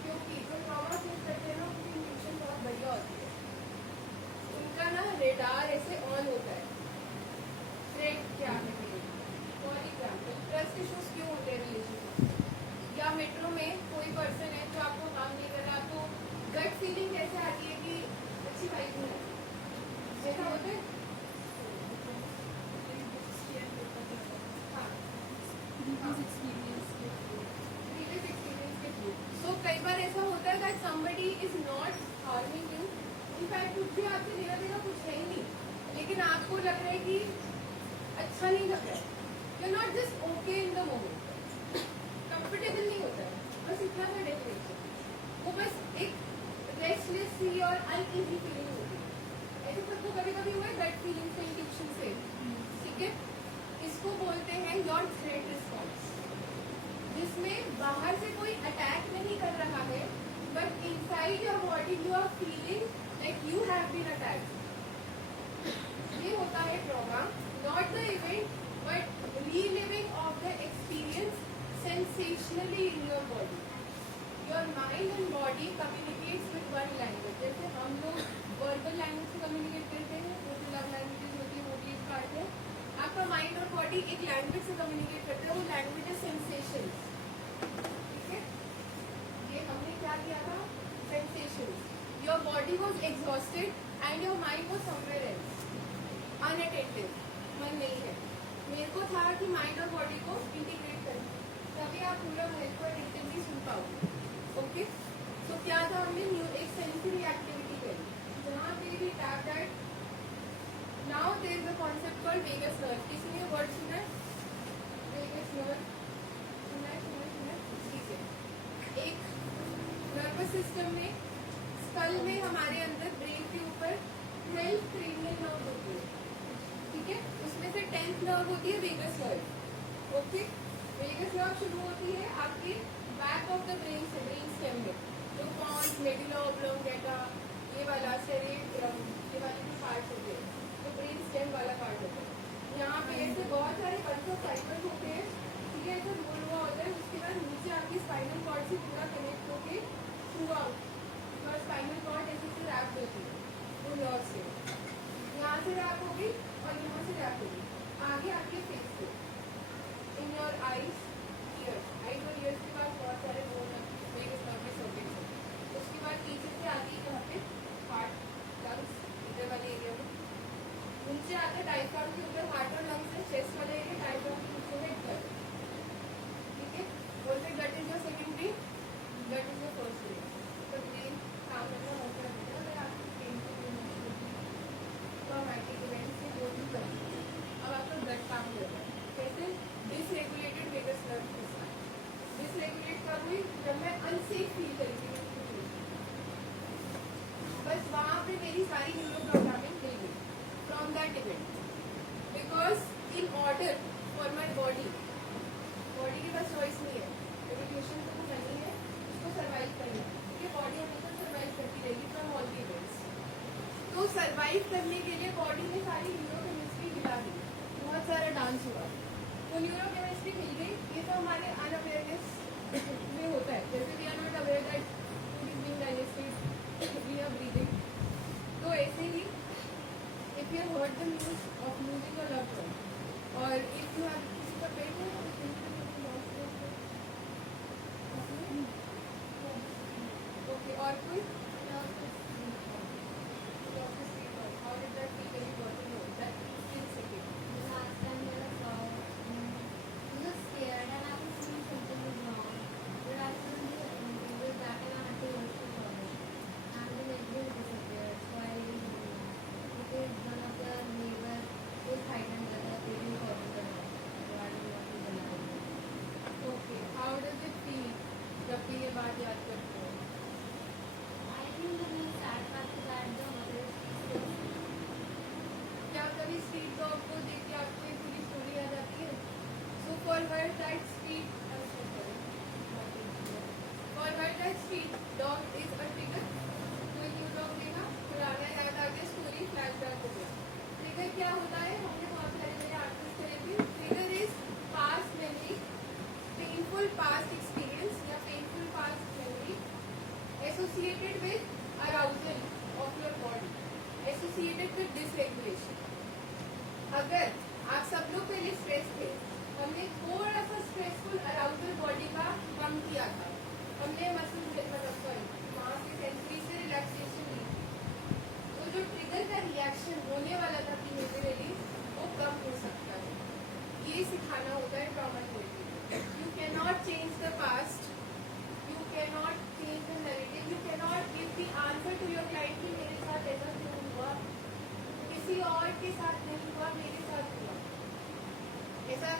क्योंकि जो ट्रॉमा फेस करते हैं ना उनकी इंट्यूशन बहुत बढ़िया होती है. उनका ना रेडार ऐसे ऑन होता है. थ्रेट क्या है? फॉर एग्जाम्पल ट्रस्ट इश्यूज क्यों होते हैं रिलेशनशिप? या मेट्रो में कोई पर्सन है जो आपको काम नहीं कर रहा, आपको गट फीलिंग कैसे आती है कि अच्छी वाइफ नहीं है? ऐसा होता है. Previous experience के through. So कई बार ऐसा होता है that somebody is not harming you. In fact कुछ भी आपसे लेना देना कुछ है ही नहीं, लेकिन आपको लग रहा है कि अच्छा नहीं लग रहा है. You're not just okay in the moment. Comfortable नहीं होता है. बस इतना सा डेफिनेशन. वो बस एक रेस्टलेस सी और अनईजी फीलिंग होती है. ऐसे सबको कभी कभी हुआ है गट फीलिंग से, इंट्यूशन से. ठीक है. इसको बोलते हैं योर थ्रेट रिस्पॉन्स, जिसमें बाहर से कोई अटैक नहीं कर रहा है but inside your body you are feeling like you have been attacked. ये होता है trauma. Not the event but reliving of the experience sensationally in your body. Your mind and body communicates with one language. जैसे हम लोग verbal language से communicate करते हैं, वो जो लव लैंग्वेजेस होती है वो भी एक पार्ट है. आपका माइंड और बॉडी एक लैंग्वेज से कम्युनिकेट करते हैं. वो लैंग्वेज है सेंसेशंस. ठीक है. ये हमने क्या किया था? Sensations. Your body was exhausted and your mind was somewhere else, unattentive. मन नहीं है. मेरे को था कि माइंड और बॉडी को इंटीग्रेट करना, तभी आप पूरा हेल्थ को अटेंटिवली सुन पाओगे। ओके, तो क्या था, हमने न्यू एक सेंसरी एक्टिविटी करी जहाँ पे भी tap that now there is a concept called vagus nerve. किसी ने वर्ड सुना है? वेगस नर्व सुना है? ठीक है, एक नर्वस सिस्टम में स्कल में हमारे अंदर ब्रेन के ऊपर 12 क्रेनियल नर्व होती है, ठीक है, उसमें से 10th नर्व होती है vagus nerve. Okay, vagus nerve शुरू होती है आपके बैक ऑफ द ब्रेन से, ब्रेन स्टेम में, जो पॉन्स, मेडुला ऑब्लोंगेटा, ये वाला सेरेब्रम, ये वाले जो पार्ट होते हैं, तो ब्रेन स्टेम वाला पार्ट होता है। यहाँ पे ऐसे बहुत सारे बल्क ऑफ फाइबर होते हैं, ठीक है, ऐसा रोल हुआ होता है, उसके बाद नीचे आपकी स्पाइनल कॉर्ड से पूरा कनेक्ट होके थ्रू आउट, और स्पाइनल कॉर्ड ऐसे से रैप होती है वो नर्व से, यहाँ से रैप होगी और यहाँ से रैप होगी आगे आपके फेस से, in your eyes, years, eyes और ईयर्स के बाद बहुत सारे बोन वेगस नर्व में सर्किट्स हैं। उसके बाद पीछे से आती है यहाँ पे हार्ट, लंग्स, इधर वाले एरिया में, नीचे आता है डायफ्राम के ऊपर हार्ट और लंग्स है, चेस्ट वाले एरिया, डायफ्राम के नीचे है गट, ठीक है, बोलते gut is your secondary, gut is your first area. तो ब्रेन काम करना होता है, अगर आपकी ब्रेन को ट्रॉमेटिक इवेंट से वो भी करती है, अब आपका गट काम कर रहा है, कैसे? डिसरेगुलेटेड वेगस नर्व के साथ। डिसरेगुलेट कब हुई? जब मैं अनसेफ फील करी थी, बस वहाँ पे मेरी सारी न्यूरो प्रोग्रामिंग मिल गई from that event, because in order for my body के पास चॉइस नहीं है, एवोल्यूशन तो करनी है, उसको सर्वाइव करना है, क्योंकि बॉडी हमेशा सर्वाइव करती रहेगी फ्रॉम ऑल द इवेंट्स। तो सर्वाइव करने के लिए बॉडी ने सारी न्यूरोकेमिस्ट्री हिला दी, बहुत सारा डांस हुआ, वो न्यूरोकेमिस्ट्री मिल गई, ये तो हमारे अनअवेयरनेस में होता है, जैसे we are not aware that food is being digested, we are breathing, तो ऐसे ही if you heard the news of losing a loved one, और इफ यू हैव किसी का पेट है ओके, और कोई how did that feel when you got to know that still second? Last time I was scared and I was seeing something was wrong. But I couldn't do it back and I had to rush to college. And the next day it disappeared. So I really didn't know. Because one of the neighbor was hiding under the baby cotton the house. So I didn't want to deny it. Okay, how does it feel जब भी ये बात याद करते हो? I think when you sat back to that the mother क्या कभी street dog को देख के आपको एक पूरी स्टोरी याद आती है? So for her that street dog is a trigger, कोई न्यू डॉग देखा, पुराना याद आ गया, स्टोरी फ्लैशबैक हो गया। ट्रिगर क्या होता है? हमने बहुत सारे मेरे आर्टिस्ट करे थे, trigger is past memory, painful past experience या painful past memory associated with arousal of your body, associated with dysregulation. अगर आप सब लोग पहले स्ट्रेस थे, हमने थोड़ा सा स्ट्रेसफुल अराउजल बॉडी का कम किया था, हमने मसल वहाँ से सेंसरी से रिलैक्सेशन ली, तो जो ट्रिगर का रिएक्शन होने वाला था बिहेवियरली वो कम हो सकता है। ये सिखाना होता है trauma therapy. You can not change the past, you can not change the narrative, you can not give the answer to your client कि मेरे साथ ऐसा क्यों हुआ, किसी और के साथ नहीं हुआ, मेरे साथ हुआ ऐसा।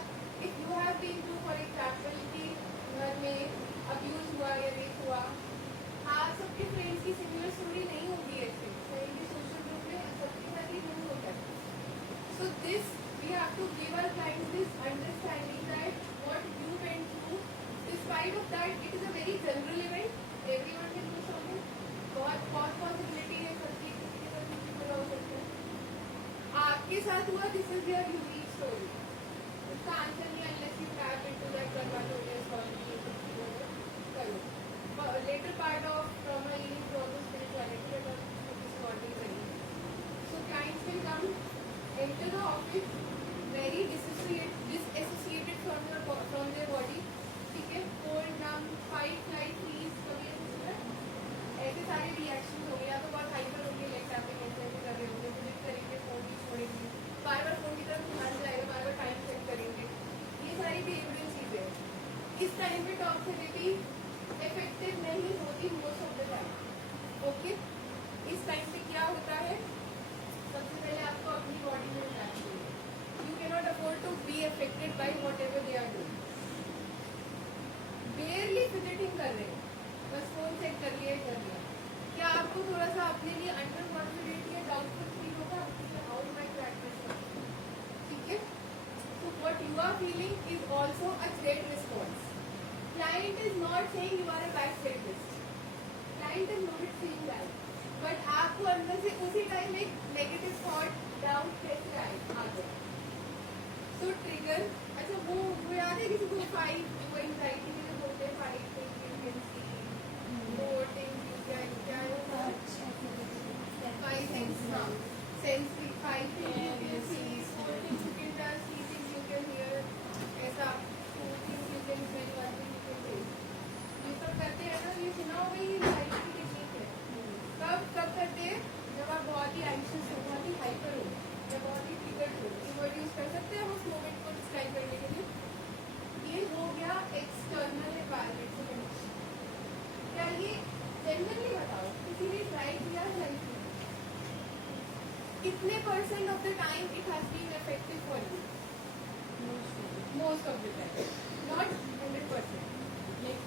If you have been through for example कि घर में अब्यूज हुआ या रेप हुआ, आप सबके फ्रेंड्स की सिमिलर स्टोरी नहीं होगी, ऐसे कहीं सोशल ग्रुप में सबके साथ ही नहीं होता है। So this we have to give our clients this understanding that what you went through, despite of that it is a very general event, everyone can do something, बहुत पॉसिबिलिटी है सबकी, किसी के साथ किसी को हो सकता है, आपके साथ हुआ, this is your unique story. उसका आंसर नहीं unless you tap into that करो। Later part of trauma healing process spirituality अगर डिसऑर्डर करेंगे, so clients will come enter the office very dissociated from their body, ठीक है, cold, numb, fight, flight, freeze, कभी ऐसे सारे reaction हो गए, या तो बहुत हाइपर हो गए, लाइक टैपिंग ऐसे कर रहे होंगे, फिर करेंगे, फोन भी छोड़ेंगे, बार बार फोन की तरफ ध्यान जाएगा, बार बार टाइम पे टॉक थेरेपी इफेक्टिव नहीं होती most of the time. Okay, इस टाइम पे क्या होता है, सबसे पहले आपको अपनी बॉडी में रहना चाहिए। You can not afford to be affected by whatever they are doing. Barely fidgeting कर रहे हैं, बस फोन चेक कर लिया। क्या आपको थोड़ा सा अपने लिए अंडर कॉन्फिडेंट या डाउटफुल फील होगा, हाउ डू आई प्रैक्टिस? ठीक है, so what you are feeling is also a threat response. Client is not saying you are a bad therapist. Client is not saying that. But आपको अंदर से उसी time एक negative thought doubt कैसे आ गया? So trigger, अच्छा वो याद है किसी को 5 वो एंजाइटी के बोलते हैं 5 things you can see, 4 things you can क्या होता है 5 things, हाँ sensory 5 things you can see, 4 things you can touch, 3 things you can hear, ऐसा 2 things you can smell, 1 thing you can taste। ये सब करते हैं ना, ये सुना होगा, ये एंजाइटी की टेक्निक है। कब करते हैं, जब आप बहुत ही एंग्शियस हो, बहुत ही हाइपर हो या बहुत ही ट्रिगर्ड हो, ये वर्ड यूज कर सकते हैं हम उस मोमेंट को डिस्क्राइब करने के लिए। ये हो गया एक्सटर्नल एनवायरनमेंट से कनेक्शन। क्या ये जनरली बताओ किसी ने ट्राई किया है लाइफ में? कितने % of the time it has been effective for you? Most of the time, not 100%। Like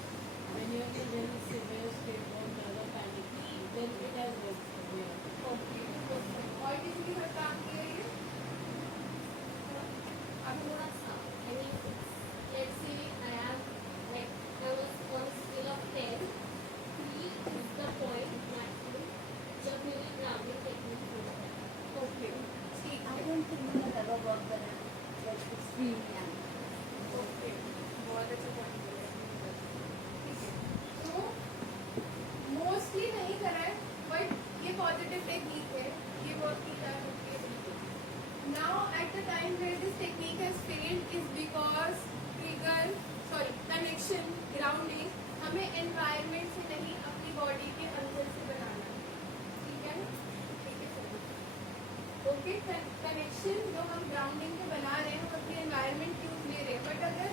when you are in very severe state or rather panicky, then it has worked for me. Okay, और किसी के साथ काम किया ये? अब थोड़ा सा I mean let's say I am like I was on a scale of 10, 3 is the point maximum जब मेरी ग्राउंडिंग टेक्निक होता है। ओके, ठीक I है, don't think that ever worked when I'm like extremely angry. Okay, बहुत अच्छा point बोला। ठीक है, तो मोस्टली नहीं करा है, बट ये पॉजिटिव टेक्निक है, ये वर्क की जा सकती है बिल्कुल। Now at the time where this technique has failed is because trigger connection grounding हमें एनवायरनमेंट से नहीं अपनी बॉडी के अंदर से बनाना है। ठीक है ना, ठीक है सर। ओके, कनेक्शन जो हम ग्राउंडिंग के बना रहे हैं, हम अपने एनवायरनमेंट क्यूज ले रहे हैं, बट अगर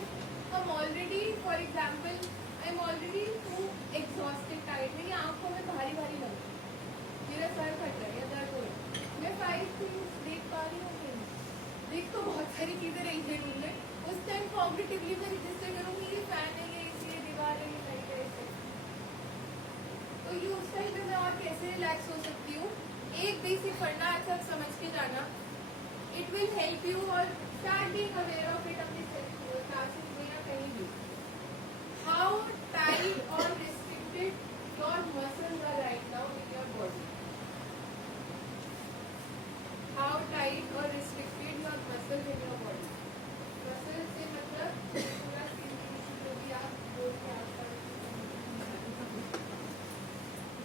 हम already for example I am already too exhausted tight, मेरी आंखों में भारी भारी लग रही है, मेरा सर फट रहा है या दर्द हो रहा है, मैं 5 things देख पा रही हूँ कि नहीं? देख तो बहुत सारी चीजें रही है रूम में, उस टाइम कॉग्निटिवली मैं रजिस्टर करूँगी ये फैन है, ये एसी है, दीवार है, ये लाइट है, ऐसे। तो ये उस टाइम पे मैं और कैसे रिलैक्स हो सकती हूँ? एक बेसिक पढ़ना अच्छा समझ के जाना, इट विल हेल्प यू, और start being aware of it अपने सेल्फ क्लासेस में या कहीं भी। हाउ टाइट और restricted your muscles are right now in your body? How tight और restricted your muscles in your body? Muscle से मतलब पूरा जो भी आप बोल के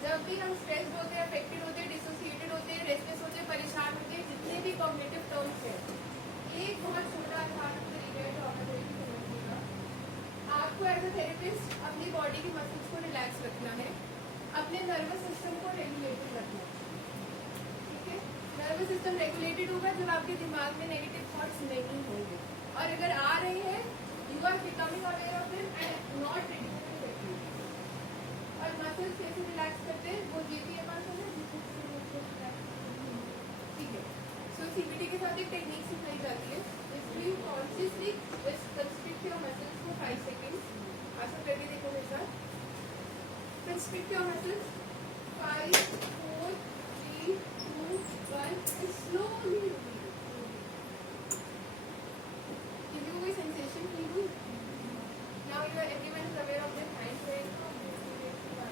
जब भी हम स्ट्रेस होते हैं, अफेक्टेड होते हैं, डिसोसिएटेड होते हैं, रेस्टलेस होते हैं, परेशान होते हैं, जितने भी कॉग्निटिव टर्म्स हैं, एक बहुत छोटा आसान तरीका है जो आपको समझिएगा। आपको एज अ थेरेपिस्ट अपनी बॉडी की मसल्स को रिलैक्स रखना है, अपने नर्वस सिस्टम को रेगुलेटेड रखना है। ठीक है, नर्वस सिस्टम रेगुलेटेड होगा जब आपके दिमाग में नेगेटिव थॉट्स नहीं होंगे, और अगर आ रहे हैं you are becoming aware of them and not ready to get you. और मसल्स कैसे रिलैक्स करते हैं, वो जीपीएम मसल है जिससे मसल्स रिलैक्स करते हैं। ठीक है, सो सीबीटी के साथ एक टेक्निक सिखाई जाती है, इसमें you consciously constrict your muscles for 5 seconds। ऐसा करके देखो मेरे साथ, constrict your muscles 5 4 3 2 1 and slowly release। Give you a sensation, feel good? Now you are everyone is aware of their hands right now, but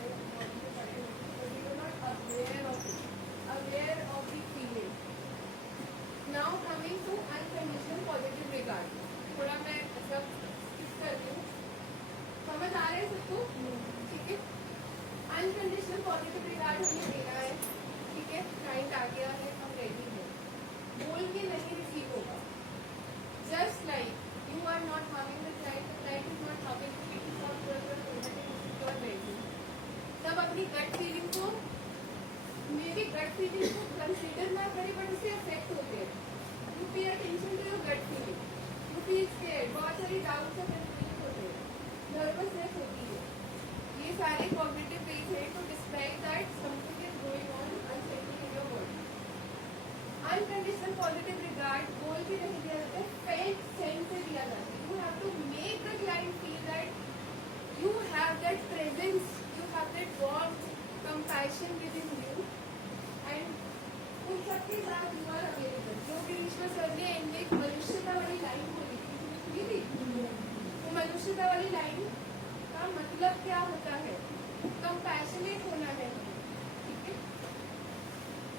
you are not aware of it, aware of the feeling। Now coming to unconditional positive regard, थोड़ा मैं सब skip कर रही हूँ, समझ आ रहे हैं सबको? ठीक है, अनकंडीशनल पॉजिटिव रिगार्ड हमें देना है। ठीक है, क्लाइंट आ गया है, हम रेडी हैं, बोल के नहीं रिसीव होगा। Just like you are not harming the client is not harming you, it is not your ready। तब अपनी गट फीलिंग को, मेरी गट फीलिंग को कंसीडर ना करें, बट उससे अफेक्ट होते हैं। You pay attention to your gut feeling, you feel scared, बहुत सारी डाउट्स और कंफ्यूजन होते हैं, नर्वसनेस होती है। ये सारे कॉग्निटिव वेज है to describe that something is going on unsettling in your body. Unconditional positive regard बोल के नहीं दिया जाता है, फेल्ट सेंस से दिया जाता है। You have to make the client feel that you have that presence, you have that warmth, compassion within you, and उन सबके साथ you are available। जो भी ईश्वर सर ने एंड एक मनुष्यता वाली लाइन बोली थी, वो मनुष्यता वाली लाइन का मतलब क्या होता है? कंपैशनेट होना है, ठीक है।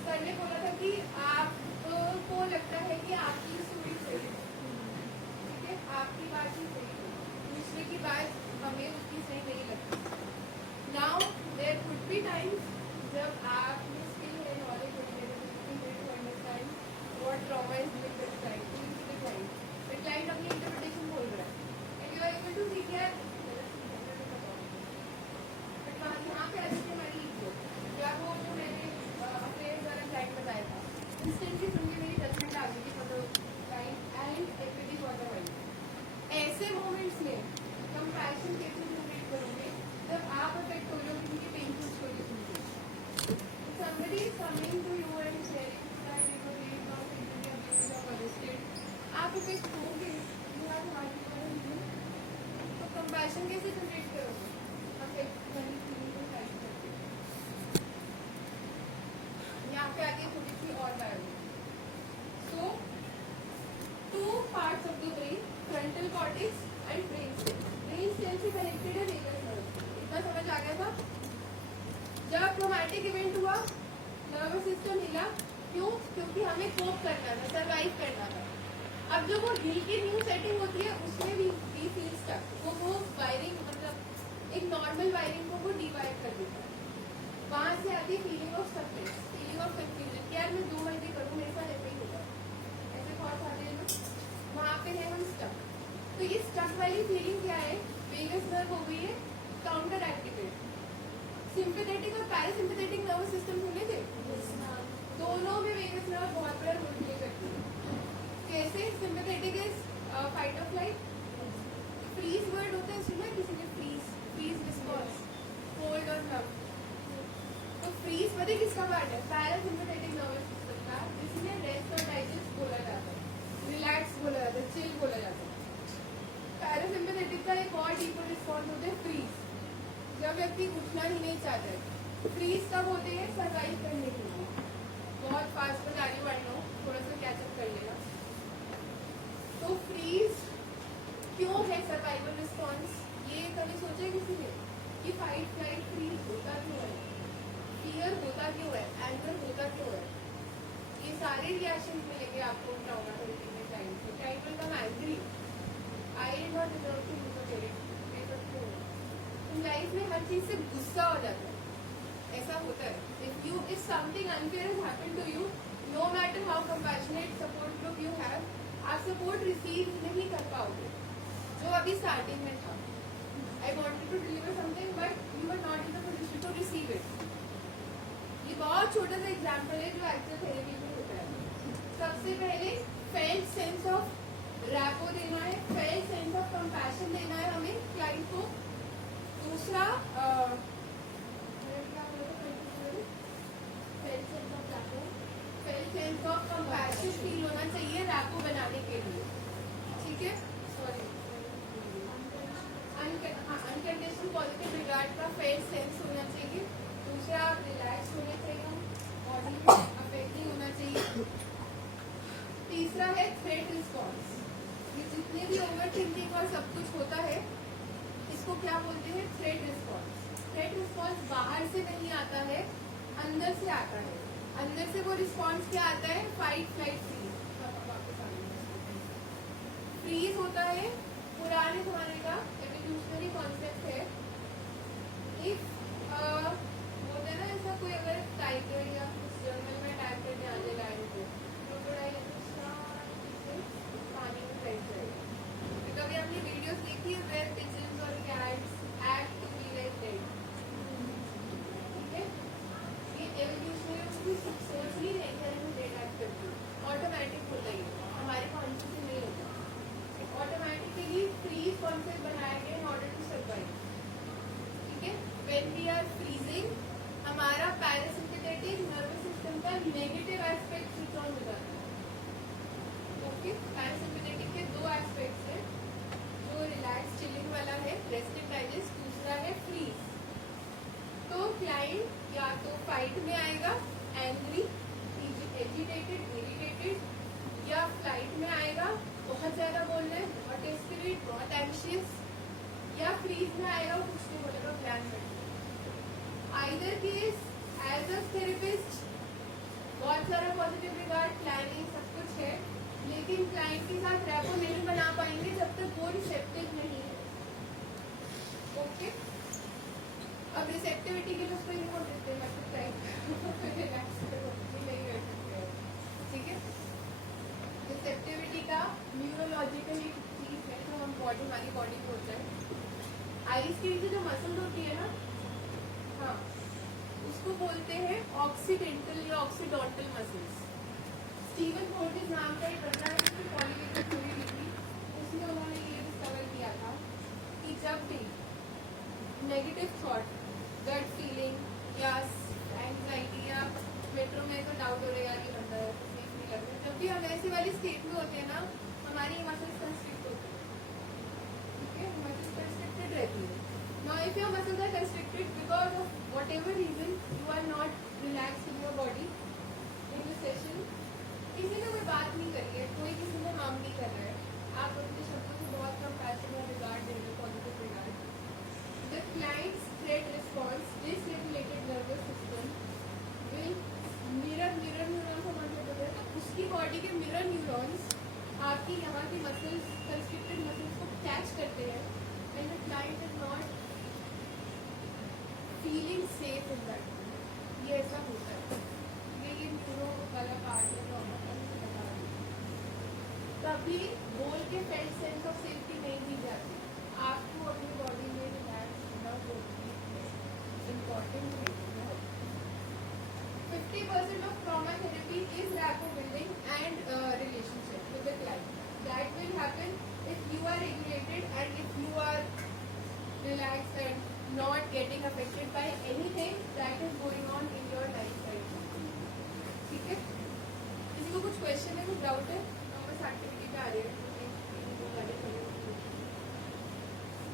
सर ने बोला था कि आपको लगता है कि आपकी स्टोरी सही है, ठीक है, आपकी बात ही सही है, दूसरे की बात हमें उसकी सही नहीं लगती। Now there could be times जब आप स्किल है, नॉलेज है, to understand what trauma is doing with client. The client अपनी इंटरप्रिटेशन बोल रहा है and you are able to see that but यहाँ पे ऐसे हमारी ईगो या वो जो मैंने अपने द्वारा क्लाइंट बताया था, इंस्टेंटली सुन के मेरी जजमेंट आ गई थी for the client and everything for the world. ऐसे मोमेंट्स में कंपैशन कैसे जनरेट करोगे? जब आप अफेक्ट हो जाओगे उनकी पेनफुल स्टोरी सुनते। somebody is coming to you and sharing that you know they are physically abused or molested, आप अफेक्ट होगे, you are hardly going तो कंपैशन कैसे जनरेट करोगे? अफेक्ट वाली फीलिंग को टाइप करके। यहाँ पे आगे थोड़ी सी और डाल so two parts of the brain, frontal cortex and brain stem. Brain stem से कनेक्टेड है वेगस नर्व। इतना समझ आ गया था? जब ट्रॉमेटिक इवेंट हुआ नर्वस सिस्टम हिला, क्यों? क्योंकि हमें कोप करना था, सरवाइव करना था। अब जब वो हिल की न्यू सेटिंग होती है उसमें भी फील स्टक, वो वायरिंग मतलब एक नॉर्मल वायरिंग को वो डिवाइड कर देता है। वहां से आती है feeling of stuckness, feeling of confusion, कि यार मैं जो मर्जी करूँ मेरे साथ ऐसे ही होगा, ऐसे थॉट्स आते हैं ना, वहाँ पे है हम स्टक। तो ये स्टक वाली फीलिंग क्या है? वेगस नर्व हो गई है काउंटर एक्टिवेट। सिंपैथेटिक और पैरासिम्पैथेटिक नर्वस सिस्टम सुने थे? दोनों में वेगस नर्व बहुत बड़ा रोल प्ले करती है। कैसे? Sympathetic is fight of flight, freeze word होता है, सुना किसी ने? फ्रीज रिस्पॉन्स, होल्ड और लव। तो फ्रीज पता है किसका पार्ट है? पैरासिम्पैथेटिक नर्वस सिस्टम का, जिसमें रेस्ट और डाइजेस्ट बोला जाता है, रिलैक्स बोला जाता है, चिल बोला जाता है। पैरासिम्पैथेटिक का एक और डीपर रिस्पॉन्स होता है फ्रीज, जब व्यक्ति उठना ही नहीं चाहता है। फ्रीज कब होते हैं? सर्वाइव करने के लिए। बहुत फास्ट बता रही हूँ, आई नो, थोड़ा सा कैचअप कर लेना। तो फ्रीज क्यों है सर्वाइवल रिस्पॉन्स? ये कभी सोचा किसी ने कि फाइट फ्लाइट फ्रीज होता क्यों है? फियर होता क्यों है? एंगर होता क्यों है? ये सारे रिएक्शन मिलेंगे आपको ट्रॉमा थेरेपी में। Time will come angry, I did not deserve to lose a parent. तुम लाइफ में हर चीज से गुस्सा हो जाता है, ऐसा होता है। if something unfair has happened to you, no matter how compassionate support group you have, आप सपोर्ट रिसीव नहीं कर पाओगे जो अभी स्टार्टिंग में था। I wanted to deliver something but you were not in the position to receive it। ये बहुत छोटा सा एग्जाम्पल है जो एक्चुअल थेरेपी में होता है। सबसे पहले फेल्ट सेंस ऑफ रैपो देना है, फेल्ट सेंस ऑफ कंपैशन देना है हमें क्लाइंट को। दूसरा felt sense of compassion feel होना चाहिए रैपो बनाने के लिए, ठीक है। सॉरी, अनकंडीशनल पॉजिटिव रिगार्ड का फेल्ट सेंस होना चाहिए। दूसरा रिलैक्स होना चाहिए, बॉडी में अफेक्ट नहीं होना चाहिए। तीसरा है थ्रेट रिस्पॉन्स। ये जितने भी ओवर थिंकिंग और सब कुछ होता है इसको क्या बोलते हैं? Threat response. थ्रेट रिस्पॉन्स बाहर से नहीं आता है, अंदर से आता है। अंदर से वो रिस्पॉन्स क्या आता है? Fight flight freeze. फ्रीज होता है पुराने जमाने का एवोल्यूशनरी कॉन्सेप्ट है। इफ होता है ना ऐसा कोई अगर टाइगर या कुछ जंगल में अटैक करने आ जाए लायन को, क्रोकोडाइल पानी में बैठ जाएगा। तो कभी आपने वीडियोस देखी है वेयर पिजन्स और cats act to be like dead, ठीक है? ये एवोल्यूशनरी सोच नहीं रहे कि हम डेड एक्ट करते हैं, ऑटोमेटिक होता ही है, हमारे कॉन्शियस में नहीं होता। ऑटोमेटिकली फ्रीज कॉन्सेप्ट बनाया गया in order to survive. When we are freezing हमारा पैरासिम्पैथेटिक नर्वस सिस्टम का नेगेटिव एस्पेक्ट स्विच ऑन हो जाता है। ओके, पैरासिम्पैथेटिक के दो एस्पेक्ट्स हैं, जो रिलैक्स चिलिंग वाला है रेस्ट एंड डाइजेस्ट, दूसरा है फ्रीज। तो क्लाइंट या तो फाइट में आएगा, एंग्री, एजिटेटेड, इरिटेटेड, या फ्लाइट में आएगा, बहुत ज्यादा बोल रहे हैं, बहुत डेस्परेट, बहुत एंशियस, या फ्रीज में आएगा, वो कुछ नहीं बोलेगा, प्लान कर। Either case as a therapist बहुत सारा पॉजिटिव रिगार्ड, प्लानिंग सब कुछ है, लेकिन क्लाइंट के साथ रैपो नहीं बना पाएंगे जब तक वो रिसेप्टिव नहीं है। ओके, अब रिसेप्टिविटी के लिए उसको इन्वॉल्व देते हैं, ठीक है। रिसेप्टिविटी का न्यूरोलॉजिकल एक चीज है जो हम हमारी बॉडी में होता है। आइज के नीचे जो मसल होती है ना, हाँ, उसको बोलते हैं ऑक्सीडेंटल या ऑक्सीडोंटल मसल्स। स्टीवन फोर्टिस नाम का एक बंदा है जिसने पॉलीटिकल थ्योरी लिखी, उसमें उन्होंने ये डिस्कवर किया था कि जब भी नेगेटिव थॉट, गट फीलिंग या एंग्जाइटी या मेट्रो में तो डाउट हो रहा है यार ये बंदा है, ठीक नहीं लग रहा, जब भी हम ऐसी वाली स्टेट में होते हैं ना, हमारी मसल्स कंस्ट्रिक्ट होती है, ठीक है, मसल्स कंस्ट्रिक्टेड रहती है। Now if your muscles are constricted because of whatever reason, you are not relaxed in your body in the session, किसी ने कोई बात नहीं करी है, कोई किसी ने हार्म नहीं कर रहा है, आप उनके शब्दों को बहुत कम पैसे में रिगार्ड दे रहे हो, positive regard. The client's threat response, dysregulated nervous system will mirror neurons को मान लेते हैं, तो उसकी बॉडी के मिरर न्यूरॉन्स आपकी यहाँ की मसल्स, कंस्ट्रिक्टेड मसल्स को कैच करते हैं, and the client is not feeling safe in that. ये ऐसा होता है, ये न्यूरो वाला पार्ट है जो हमको बता रही है। कभी बोल के फेल्ट सेंस ऑफ सेफ्टी नहीं दी जाती, आपको अपनी बॉडी में रिलैक्स होना बहुत इम्पोर्टेंट है। 50% of trauma therapy is rapport building and relationship with the client. That will happen if you are regulated and if you are relaxed and not getting affected by anything that is going on in your life right now. ठीक है, किसी को कुछ question है, कुछ doubt है? Number certificate आ रही है,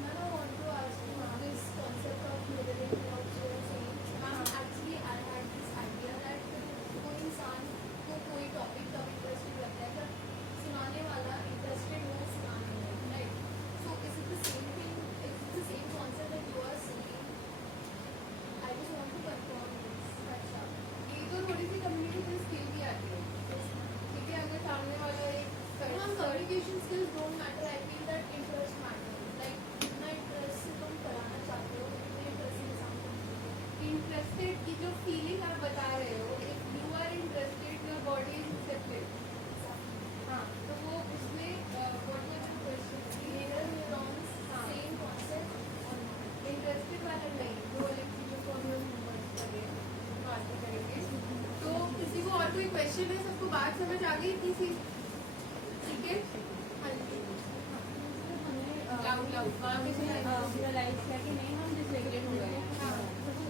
I want to ask you this concept of mirroring what you are saying. Actually, I had this idea that कोई इंसान को कोई टॉपिक का इंटरेस्टिंग लगता है, जब सुनाने वाला इंटरेस्टेड हो सुनाने में, right? So is it the same thing? Is it the same concept that you are saying? I just want to confirm this. अच्छा, ये तो थोड़ी सी कम्युनिकेशन स्किल भी आती है, ठीक है। अगर सामने वाला एक communication skills don't matter. I feel that interest matters. Like जितना interest से तुम कराना चाहते हो, उतने interest से समझो। इंटरेस्टेड की जो फीलिंग आप बता रहे हो, if you are interested your body is accepted, हाँ, तो वो उसमें what was the question, Mirror neurons, same concept or not? Interested वाला नहीं, जो अलग चीजों को हम लोग यूज करें, बात भी करेंगे। तो किसी को और कोई क्वेश्चन है? सबको बात समझ आ गई इतनी सी? ठीक है, हाँ जी, लाउड वहाँ पे रियलाइज किया कि नहीं हम डिसरेगुलेट हो गए, हाँ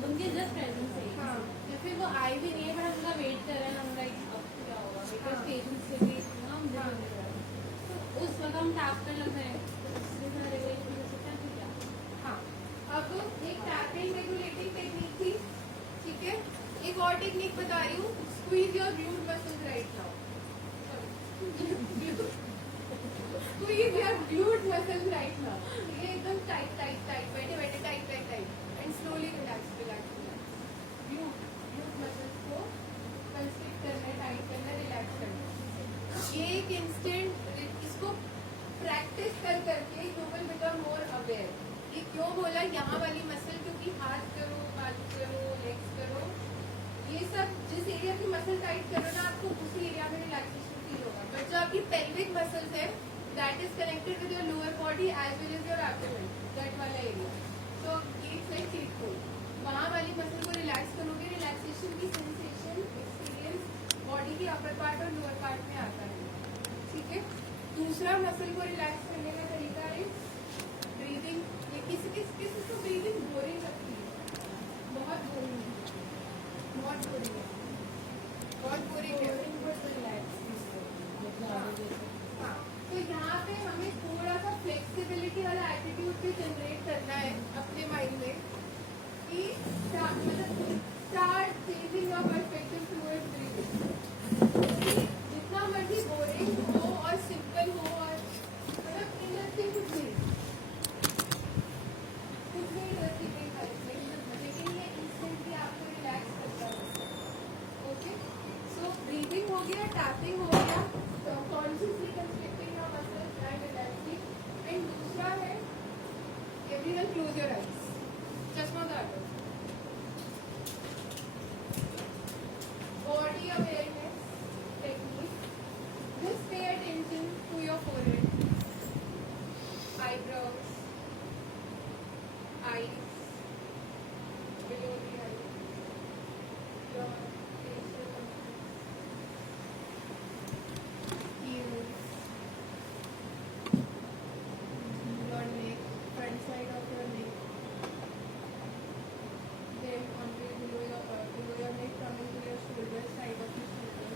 उनके जस्ट प्रेजेंस से ही। हाँ या फिर वो आई भी नहीं है पर हम उनका वेट कर रहे हैं, हम लाइक अब क्या होगा, बिकॉज हाँ। पेशेंस से भी हम डिसरेगुलेट कर रहे हैं, तो उस वक्त हम टैप कर लेते हैं, तो रेगुलेशन हो सकता है फिर क्या। हाँ, अब एक टैपिंग रेगुलेटिंग टेक्निक थी, ठीक है। एक और टेक्निक बता रही हूँ, squeeze your glute muscles right now, squeeze your glute muscles right now, ये एकदम टाइट टाइट टाइट, बैठे बैठे tight tight tight and slowly relax relax relax. Glute muscles को कंस्ट्रिक्ट करना, टाइट करना, रिलैक्स करना। ये एक इंस्टेंट, इसको प्रैक्टिस कर करके you will become more aware. ये क्यों बोला, यहाँ वाली मसल, क्योंकि हाथ करो, बाजू करो, लेग्स करो, ये सब जिस एरिया की मसल टाइट करो ना, आपको उसी एरिया में रिलैक्सेशन फील होगा। बट जो आपकी पेल्विक मसल्स है, that is connected with your lower body as well as your abdomen, that वाला area. So it's like cheat code, वहाँ वाली मसल को रिलैक्स करोगे, रिलैक्सेशन की सेंसेशन एक्सपीरियंस बॉडी की अपर पार्ट और लोअर पार्ट में आता है, ठीक है। दूसरा मसल को रिलैक्स करने का तरीका है ब्रीदिंग। ये किसी को ब्रीदिंग बोरिंग लगती है, पॉसिबिलिटी वाला एटीट्यूड भी जनरेट करना है अपने माइंड में कि start changing your perspective towards breathing. जितना मर्जी बोरिंग हो और सिंपल हो और मतलब इंटरेस्टिंग कुछ नहीं इंटरेस्टिंग लेकिन ये इंस्टेंटली आपको रिलैक्स करता है। ओके, सो ब्रीदिंग हो गया, टैपिंग हो गया, consciously constricting your muscles and relaxing. And दूसरा है एवरीवन क्लोज योर आईज, चश्मा उतार दो। Body awareness technique, just pay attention to your forehead, eyebrows, eyes, below the eyes, your facial muscles, ears, your neck, front side of your neck, then on the below your neck coming to your shoulder, side of your shoulder,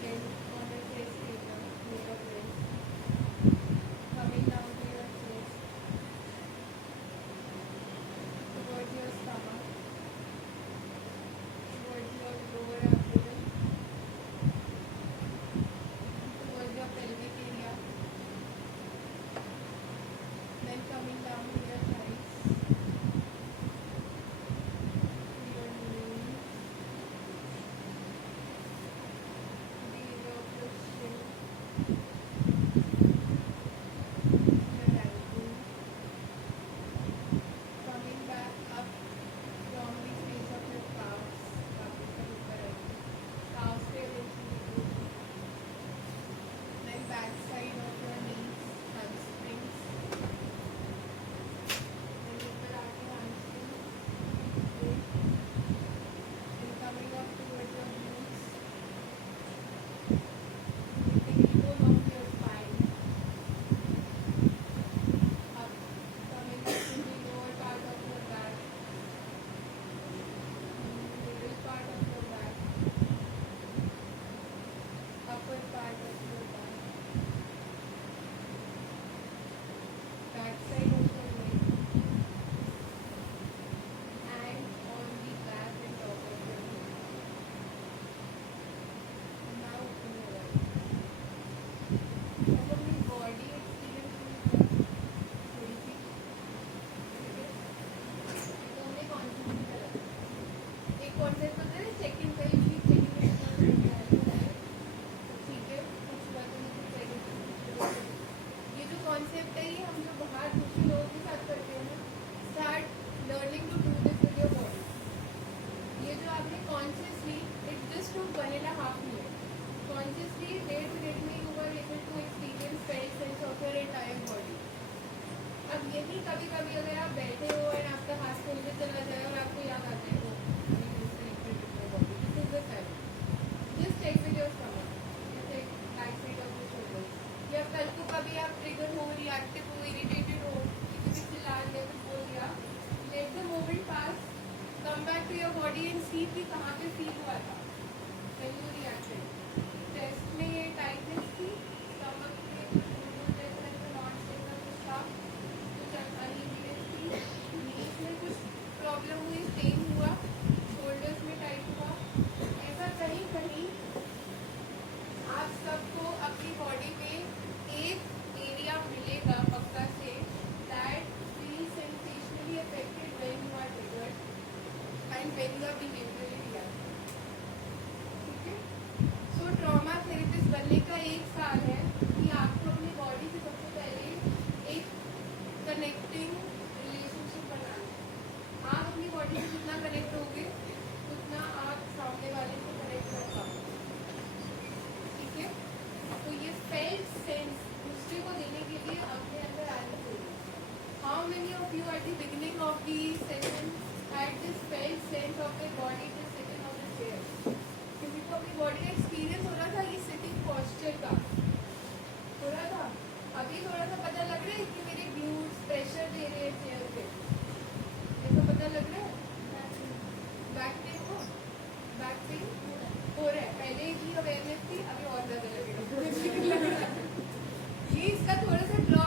then on your chest area, near your breast, coming down to your chest, towards your stomach, towards your lower abdomen, towards your pelvic area, then coming down to your thighs, to your knees, the area of your shin, your ankle, coming back up from the space of your calves, calves पे eventually go, then back side of your knees, hamstrings, then ऊपर आके hamstrings, then coming up towards your glutes, the elbow of your spine, up, coming up to the lower part of your back, middle part of your back, upper part of your back, back side of your neck, and on the back and top of your head. Now open your eyes. अब अपनी body experience थोड़ी सी ठीक है, तो हमने concept करा। एक concept होता है चेक इन का, चेक इन ठीक है, कुछ बातों में कुछ चेक इन। ये जो कॉन्सेप्ट है ये हम जो बाहर दूसरे लोगों के साथ करते हैं ना, start learning to do this with your body. ये जो आपने consciously it just to 1.5 minute consciously day to day में you were able to experience felt sense of your entire body. अब यही कभी कभी अगर आप बैठे हो और आपका हाथ खोल में चला जाए और आपको याद आता है just check with your stomach, check back side of your shoulder. या कल को कभी आप ट्रिगर हो, रिएक्टिव हो, इरिटेटेड हो, किसी भी चिल्ला दिया, कुछ बोल दिया, let the moment pass, come back to your body and see कि कहाँ पे फील हुआ था व्हेन यू रिएक्टेड। चेस्ट में ये टाइटनेस थी, स्टमक में कुछ अनइजीनेस थी, नीज में कुछ प्रॉब्लम हुई, पेन हुआ, शोल्डर्स में टाइट हुआ, ऐसा कहीं कहीं आप सबको अपनी बॉडी में एक एरिया मिलेगा पक्का से that feel sensationally affected when you are triggered and when you are behaviourally reacting. ठीक है, सो ट्रॉमा थेरेपिस्ट बनने का 1 साल है कि आपको अपनी बॉडी से सबसे पहले एक कनेक्टिंग रिलेशनशिप बनाना है। आप अपनी बॉडी से जितना कनेक्ट होगे उतना आप सामने वाले से कनेक्ट कर पाओगे। ठीक है, तो ये फेल्ट सेंस दूसरे को देने के लिए अपने अंदर आनी चाहिए। How many of you at the beginning of the session had this felt sense of the body just sitting on the chair? किसी को अपनी बॉडी का एक्सपीरियंस हो रहा था ये सिटिंग पॉस्चर का हो रहा था? अभी थोड़ा सा पता लग रहा है कि मेरे ग्लूट्स प्रेशर दे रहे हैं चेयर पे, ऐसा पता लग रहा है? बैक पेन हो, बैक पेन हो रहा है, पहले की अवेयरनेस थी, अभी और ज्यादा लगेगा। ये इसका थोड़ा सा ड्रॉ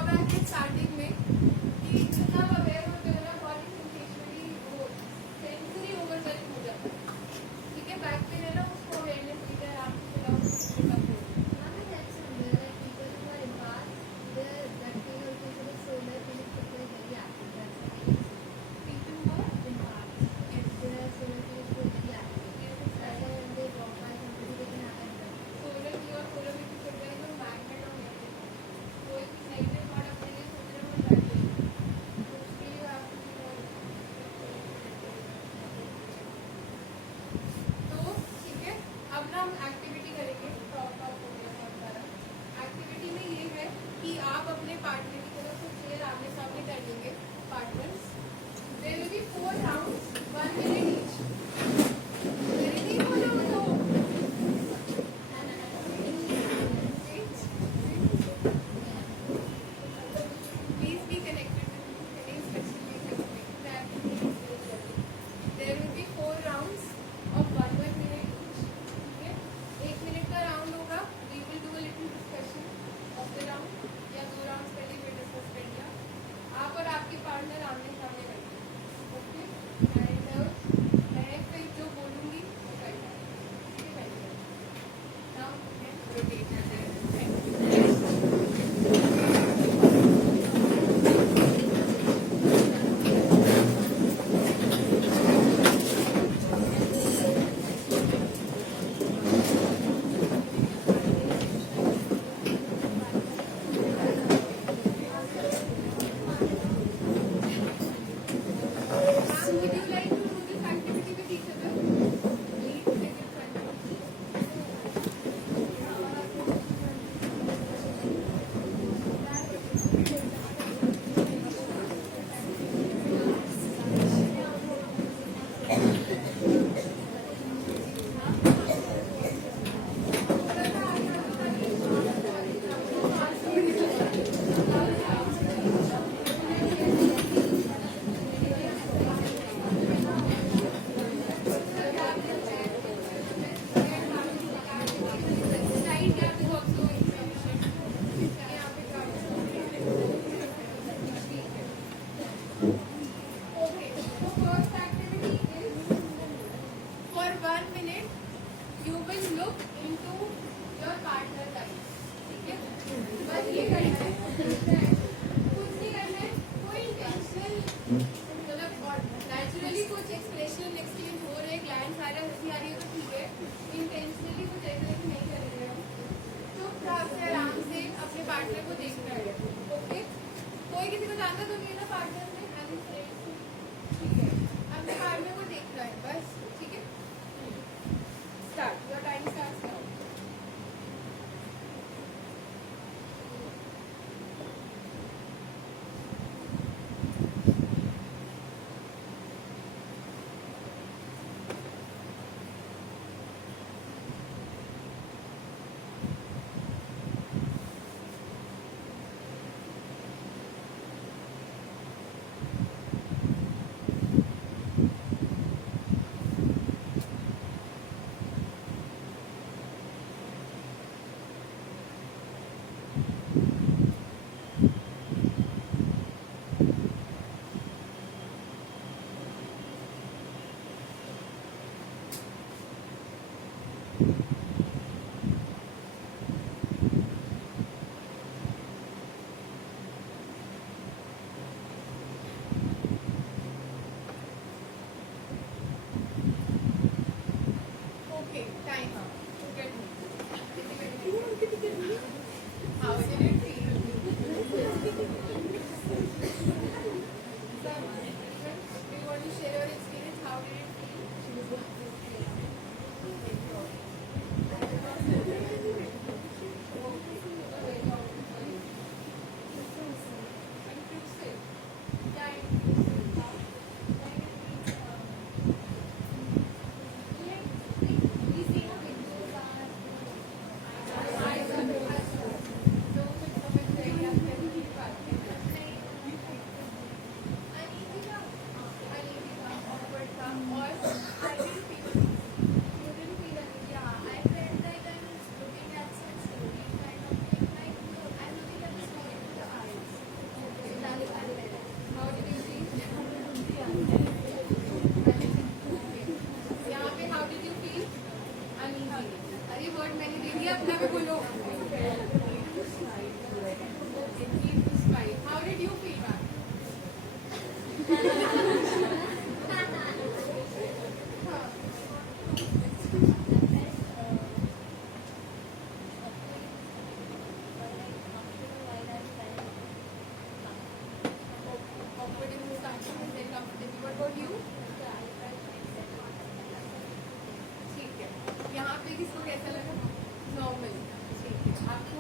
अपने पार्टनर की तरफ से चेयर आमने सामने कर लेंगे partners. There will be 4 rounds, 1 minute each. Very deep हो जाओ तो. Please be connected with me. Any specially connected. There will be 4 rounds of 1 minute each. ठीक है? 1 मिनट का राउंड होगा. We will do a little discussion of the round. या 2 rounds पहले भी डिस्कस कर लिया. आप और आपके पार्टनर आमने सामने बैठे. ओके? एंड मैं फिर जो बोलूँगी वो करना है. ठीक है? Now rotate your head. Would you like to do this activity with each other? Please sit in front of me. Side gap is also insufficient. यहाँ पे Okay, so first activity is for 1 minute you will look into your partner's eyes. ठीक है? बस ये करना है. कुछ नहीं करना है. कोई intentional मतलब naturally कुछ expression exchange हो रहे, glance आ रहा है, हंसी आ रही है तो ठीक है. Intentionally कुछ ऐसा नहीं करेंगे हम. चुपचाप से आराम से अपने पार्टनर को देखना है. ओके? कोई किसी को जानता तो नहीं है ना पार्टनर में. ठीक है, अपने पार्टनर को देखना है बस. ठीक है, start. Your time start now. Okay, time. Get me. How did it feel? Do you want to share your experience? How did it यहाँ पे how did you feel? Uneasy. अरे word मैंने दे दिया, अपना भी बोलो. How did you feel, ma'am? Awkward in the starting and then comfortable. What about you? ठीक है. यहाँ पे किसको कैसा लगा? नॉर्मल. ठीक है. आपको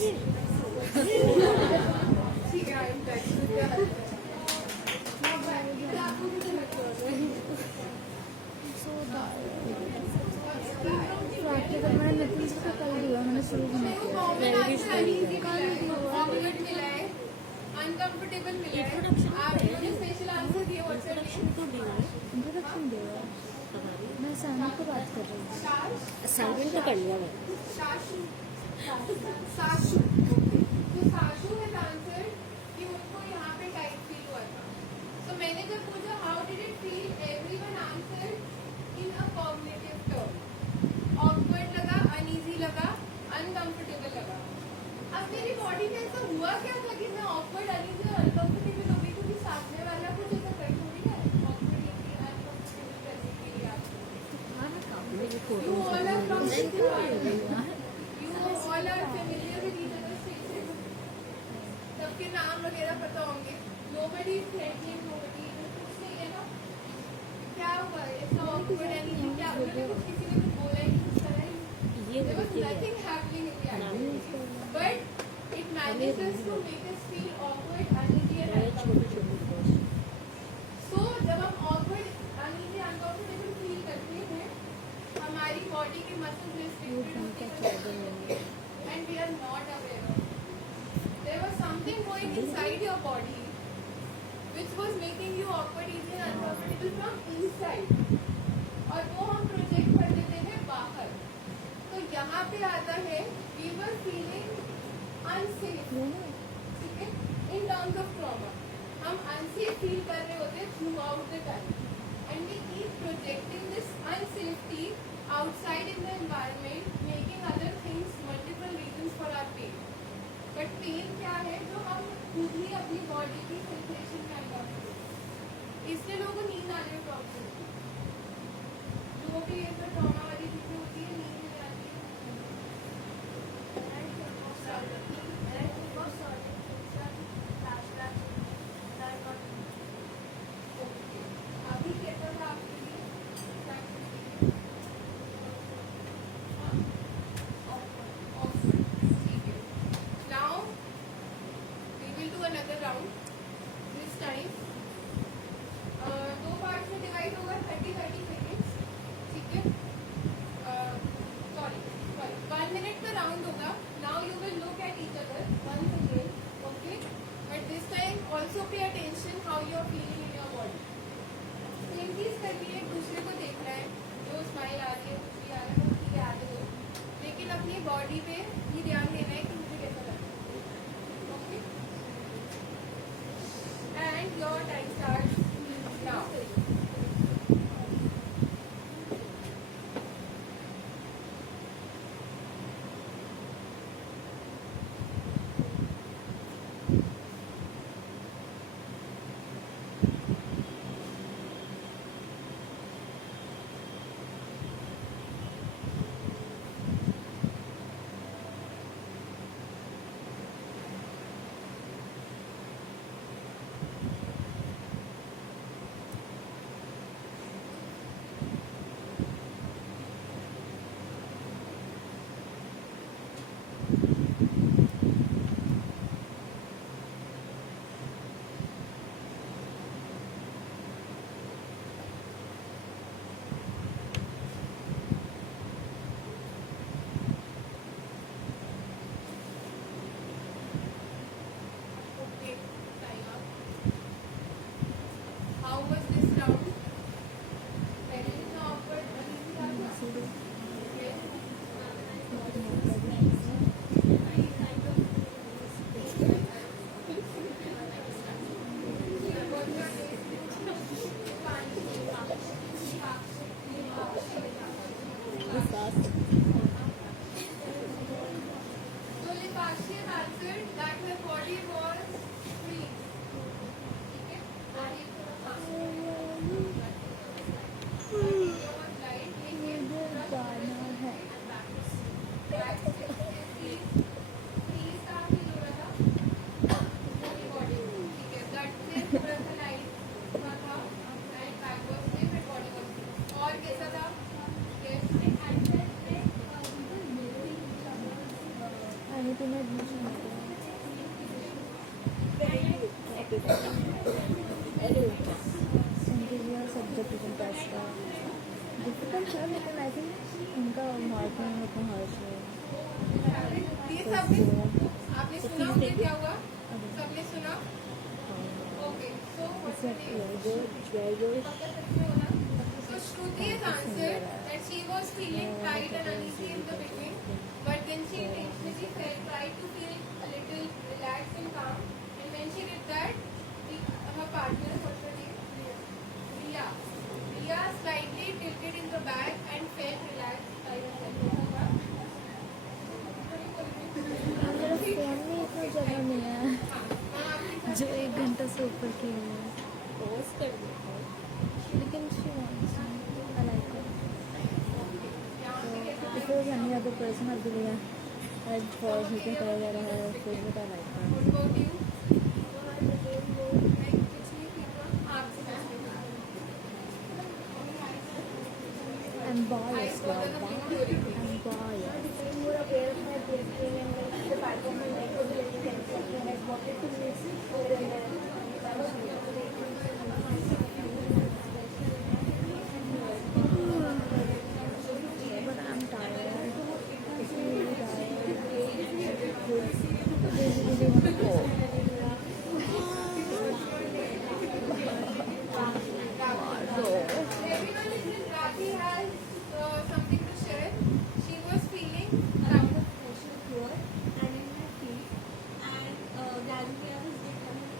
ठीक है, I'm touch with your husband. Now back. इधर आपको किधर लगता है? जब मैंने नितिन से कल दिया मैंने शुरू नहीं मेरे को किया कॉमन आंसर अनईजी मिला है, awkward मिला है, अनकंफर्टेबल मिला है. आप मुझे स्पेशल आंसर दिए व्हाट्सएप में. इंट्रोडक्शन देगा मैं सानी को बात कर रही हूँ असाइनमेंट तो कर लिया मैं साशु. साशु. तो साशु has answered कि उनको यहाँ पे टाइट फील हुआ था. तो मैंने जब पूछा how did it feel, everyone answered in a cognitive term. Awkward लगा, अनईजी लगा, अनकंफर्टेबल लगा. अब मेरी बॉडी में ऐसा हुआ क्या था कि मैं ऑकवर्ड, अनईजी और अनकंफर्टेबल हो गई, क्योंकि सामने वाला कुछ ऐसा कर थोड़ी है ऑकवर्ड या अनकंफर्टेबल करने के लिए आपको. You all are from You all are familiar with each other's faces. सबके नाम वगैरह पता होंगे. Nobody is threatening, nobody कुछ नहीं है ना. क्या हुआ ऐसा awkward anything? क्या मुझे कुछ किसी ने कुछ बोला ही कुछ करा ही? There was nothing happening in the activity, but it manages to make us feel awkward, uneasy and uncomfortable. So जब हम awkward, uneasy, uncomfortable feel करते हैं, हमारी बॉडी की मसल्स रिस्ट्रिक्टेड होती है and we are not aware of it. There was something going inside your body which was making you awkward, easy and uncomfortable from inside. और वो हम project कर देते हैं बाहर. तो यहाँ पे आता है we were feeling unsafe. ठीक है, in terms of trauma हम unsafe feel कर रहे होते हैं throughout the time. And we keep projecting this unsafety outside in the environment, making other things multiple reasons for our pain. But pain क्या है जो हम खुद ही अपनी बॉडी की सेंसेशन में अनुभव करते हैं. इसलिए लोगों को नींद आने में प्रॉब्लम होती है. जो भी ऐसा ट्रॉमा वाली चीजें होती है नींद नहीं आती है. अभी कैसा था आपके लिए? Now we will do another round. This time दो पार्ट्स में डिवाइड होगा 30-30 सेकेंड्स. ठीक है, सॉरी 1 मिनट का राउंड होगा. Now you will look at each other once again. Okay, but this time also pay attention how you are feeling in your body. Same चीज करनी है, एक दूसरे को देखना है. जो स्माइल आ रही है, कुछ भी आ रहा है, वो ठीक है आगे दो, लेकिन अपनी बॉडी पे ही ध्यान देना है कि मुझे कैसा लगता है. Okay, and your time starts now. Okay, time up. How was this round? Very awkward, uneasy lगा? Okay. So Lipakshi answered that her body was free. ठीक है, body was light, लेकिन freeze का feel हो रहा था पूरी body में. ठीक है, blood से थोड़ा सा light हुआ था and back was free, but body was free. और कैसा था? Yes. I तुम्हें एडमिशन इंटीरियर सब्जेक्ट टेस्ट का डिफिकल्ट है, लेकिन आई थिंक उनका मार्किंग उतना हार्श है। ये सबने आपने सुना फिर क्या हुआ? सबने सुना? Okay, so so Shruti has answered that she was feeling tight and uneasy in the beginning, but then she intentionally tried to feel a little relaxed and calm, and when she did that, her partner, what's her name? Riya slightly tilted in the back and felt relaxed by herself. मेरा phone में इतना जगह मिला है जो 1 घंटा से ऊपर की है, पॉज कर देता हूँ। लेकिन she wants me. I like her. If it was any other person, I'd be like, I'd for who can tell that I have a favorite, I like her. What about you? Like पिछली people आपसे पूछती I'm biased, हूँ. girl. I'm biased. more aware of my breathing and like the back of my neck was really tense and I wanted to move here and there. That was But I'm tired. I'm really tired. I really want to go. Everyone in this Rathi has something to share. She was feeling kind of pressure here and in my feet, and gradually I was becoming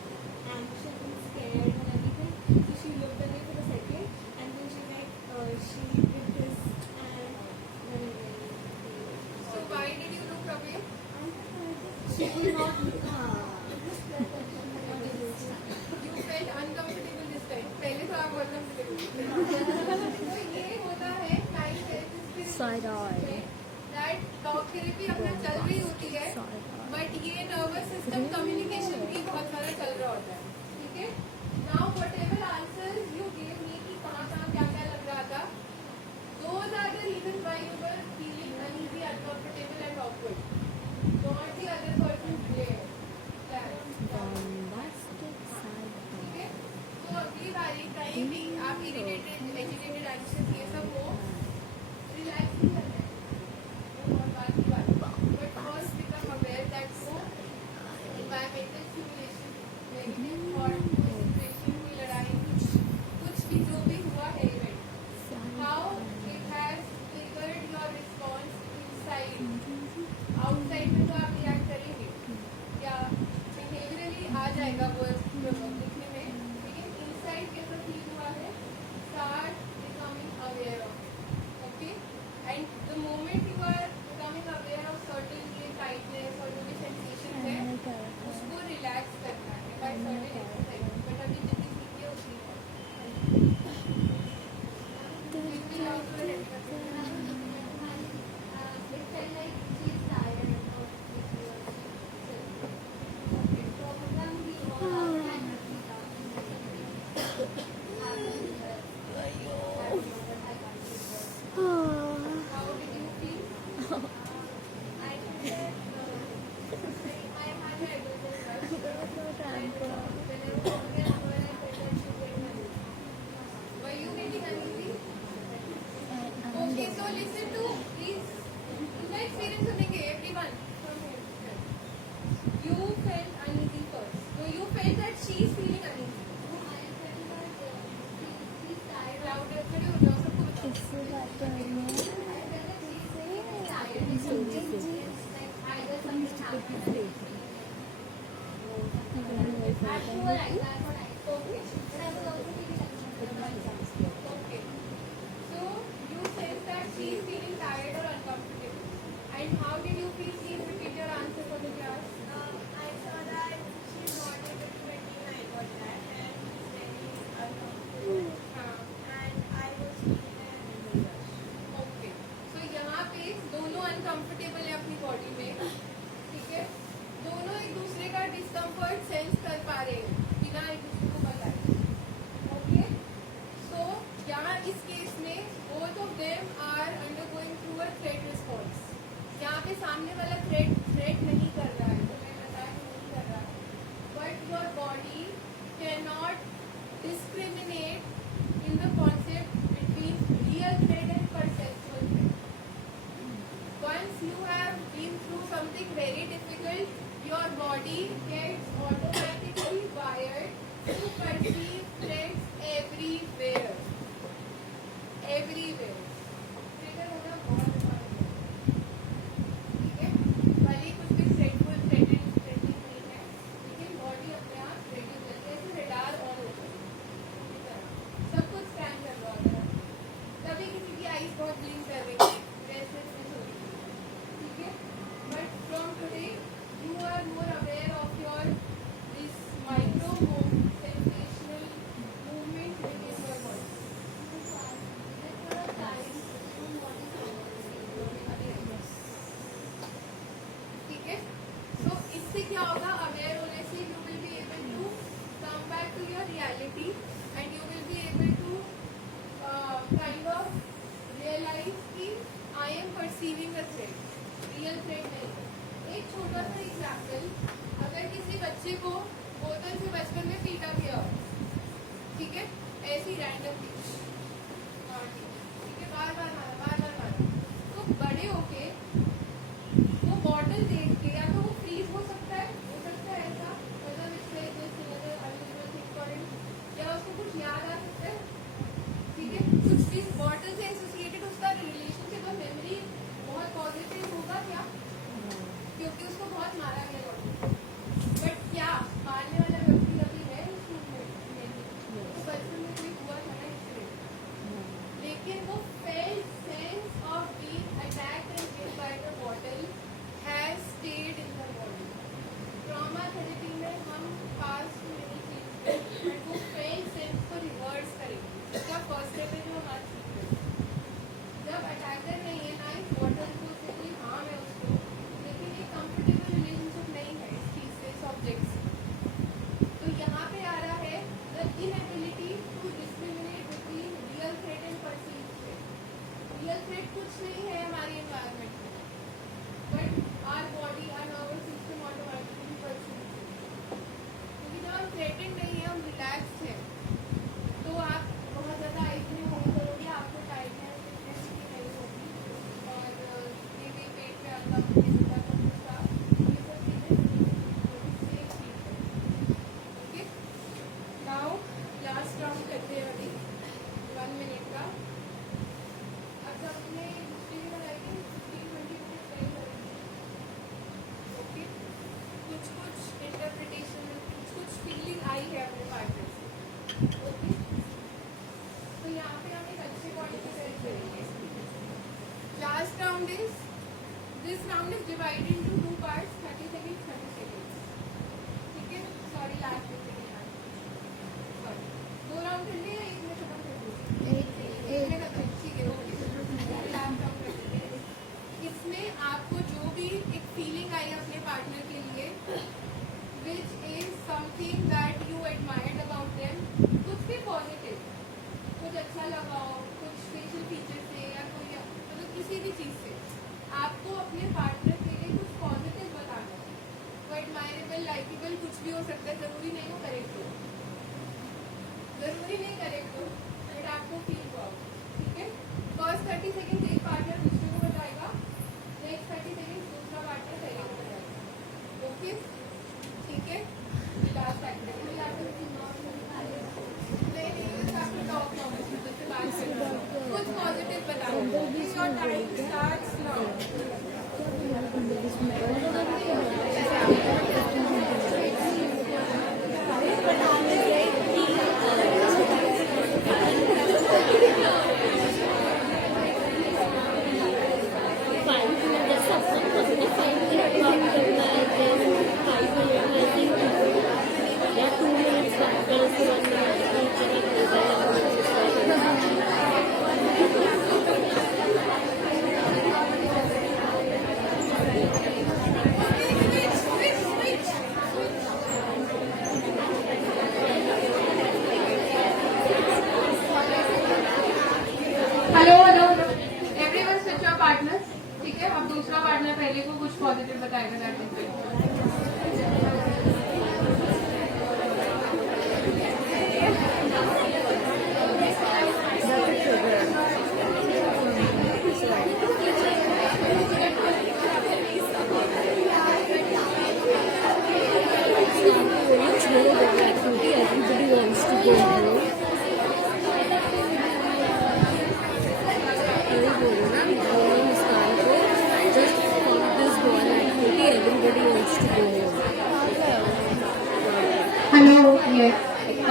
anxious and scared and everything. So she looked away for a second, and then she did this and then So why did you look away? she did not. You felt uncomfortable this time. पहले तो आप बहुत comfortable थे. तो ये होता है time therapist Side eye. that talk therapy अपना चल रही होती है, but ये nervous system communication भी बहुत सारा चल रहा होता है. ठीक है? Now whatever answers you gave me कि कहाँ क्या क्या लग रहा था, those are the reasons why you were feeling uneasy, uncomfortable and awkward. Not the other person's blame. Bombastic side ठीक है? तो अगली बारी कहीं भी आप irritated, agitated, anxious ये सब हो, relax नहीं करना है. वो बहुत बात की बात है. But first become aware that वो environmental stimulation, negative thought, कोई situation, कोई लड़ाई, कुछ भी जो भी हुआ है event, how it has triggered your response inside. Outside में तो आप react करेंगे या behaviorally आ जाएगा वो दिखने में, लेकिन inside कैसा फील हुआ है, start becoming aware of. Okay? And the moment you are becoming aware of certain ये tightness और जो भी sensation है, उसको relax करना है by certain exercise. But अभी जितनी सीखिए उतनी है. It felt like she's tired of okay. So then we all had How did you feel? I think that I had an adrenaline rush. Were you getting uneasy? Okay, so listen to please. उनका experience सुनेंगे everyone. You felt uneasy first. So you felt that she is feeling uneasy. Louder खड़े हो जाओ सबको बताओ. इससे बात करनी है. Okay. So you sense that she is feeling tired or uncomfortable. And how did you feel? Please repeat your answer for the class. I saw that she's not able to maintain eye contact and she's very uncomfortable. And I was feeling an adrenaline rush. Okay, so यहाँ पे दोनों uncomfortable है अपनी body में. ठीक है? दोनों एक दूसरे का डिस्कम्फर्ट सेंस कर पा रहे हैं बिना एक दूसरे को बताए. ओके, सो यहाँ इस केस में both of them are undergoing through a threat response. यहाँ पे सामने वाला body gets automatically wired to perceive threats everywhere. Everywhere. Trigger होना बहुत important है. ठीक है? भले ही कुछ भी threatening नहीं है, लेकिन body अपने आप ready हो जाती है. जैसे radar on होता है. इसी तरह. सब कुछ scan कर रहा होता है. तभी किसी की eyes बहुत blink कर रही है. restlessness हो रही है. ठीक है? But from today, you are more aware of your this micro sensational movement within your body. ठीक है? So इससे क्या होगा? अवेयर होने से you will be able to come back to your reality and you will be able to kind of realize कि I am perceiving a threat. Real threat नहीं है. एक छोटा सा एग्जाम्पल, अगर किसी बच्चे को बोतल से बचपन में पीटा गया हो, ठीक है, ऐसी रैंडम ठीक है, बार बार मारा, तो बड़े होके वो बॉटल देख के या तो वो फ्रीज हो सकता है ऐसा, मतलब इससे या उसको कुछ याद आ सकता है, ठीक है, कुछ इस बॉटल से एसोसिएटेड उसका रिलेशनशिप और मेमोरी बहुत पॉजिटिव होगा क्या? क्योंकि उसको बहुत मारा गया बॉटल. बट क्या मारने वाला व्यक्ति अभी है उस रूम में? नहीं. तो बचपन में कोई हुआ था ना एक्सीडेंट, लेकिन वो felt sense of being attacked and killed by the bottle has stayed in the body. Trauma therapy में हम पास्ट में नहीं चीज बट वो फेल्ट सेंस को रिवर्स करेंगे. इसका फर्स्ट स्टेप है जो हम आज सीखते हैं. जब अटैकर नहीं है ना इस बॉटल को से कोई हार्म है उसको, लेकिन एक कंफर्टेबल रिलेशनशिप नहीं है इस चीज से, इस ऑब्जेक्ट से, तो यहाँ पे आ रहा है the inability to discriminate between real threat and perceived threat. Real threat कुछ नहीं है हमारे एनवायरनमेंट में, but our body our nervous system automatically perceive. क्योंकि जब हम थ्रेटेड नहीं है, हम रिलैक्स है, तो आप बहुत ज़्यादा आइसने होम करोगे, आपको टाइटनेस नहीं होगी और ये भी पेट में आता है, ये सब चीज़ें सेफ चीज़ है. ओके, नाउ लास्ट राउंड करते हैं अभी 1 मिनट का. अब जब अपने दूसरी लगाएंगे 15-20 मिनट ट्राई करेंगे. ओके, कुछ इंटरप्रिटेशन, कुछ फीलिंग आई है अपने पार्टनर से. ओके, तो यहाँ पे हम एक अच्छे बॉडी की सेट करेंगे. Last round is this round is divided into 2 parts, 30 seconds 30 seconds. ठीक है, sorry last second sorry 2 round कर लिए या एक में खत्म कर दिए? एक में खत्म. ठीक है, ओके, लास्ट राउंड कर लेंगे. इसमें आपको जो भी एक फीलिंग आई अपने पार्टनर के लिए which is something that you admired about them, कुछ भी पॉजिटिव, कुछ अच्छा लगा हो, कुछ फेशियल फीचर से या कोई मतलब किसी भी चीज़ से आपको अपने पार्टनर के लिए कुछ पॉजिटिव बताना है. वो एडमायरेबल, लाइकेबल कुछ भी हो सकता है, ज़रूरी नहीं हो करेक्ट हो, ज़रूरी नहीं करेक्ट हो, बट आपको फील हुआ. ठीक है, फर्स्ट 30 सेकेंड एक पार्टनर दूसरे को बताएगा, नेक्स्ट 30 सेकेंड दूसरा पार्टनर पहले को बताएगा. ओके, ठीक है, लास्ट एक्टिविटी कुछ पॉजिटिव बताओ. Your time starts now. Yeah, 2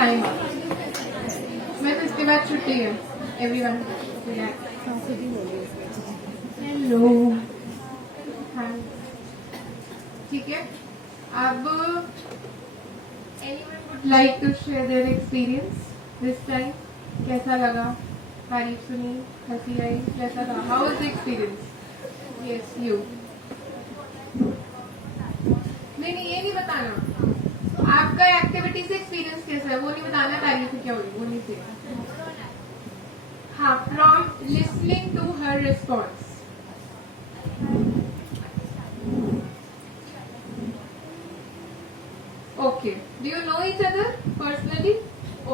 time मैं तो इसके बाद छुट्टी है एवरीवन हेलो हाँ ठीक है अब anyone would like to share their experience this time कैसा लगा तारीफ सुनी हंसी आई कैसा था how was the experience yes you नहीं ये नहीं बताना आपका एक्टिविटी से एक्सपीरियंस कैसा है वो नहीं बताना तारीफ क्या हुई वो नहीं चाहिए हाँ from listening to her response okay do you know each other personally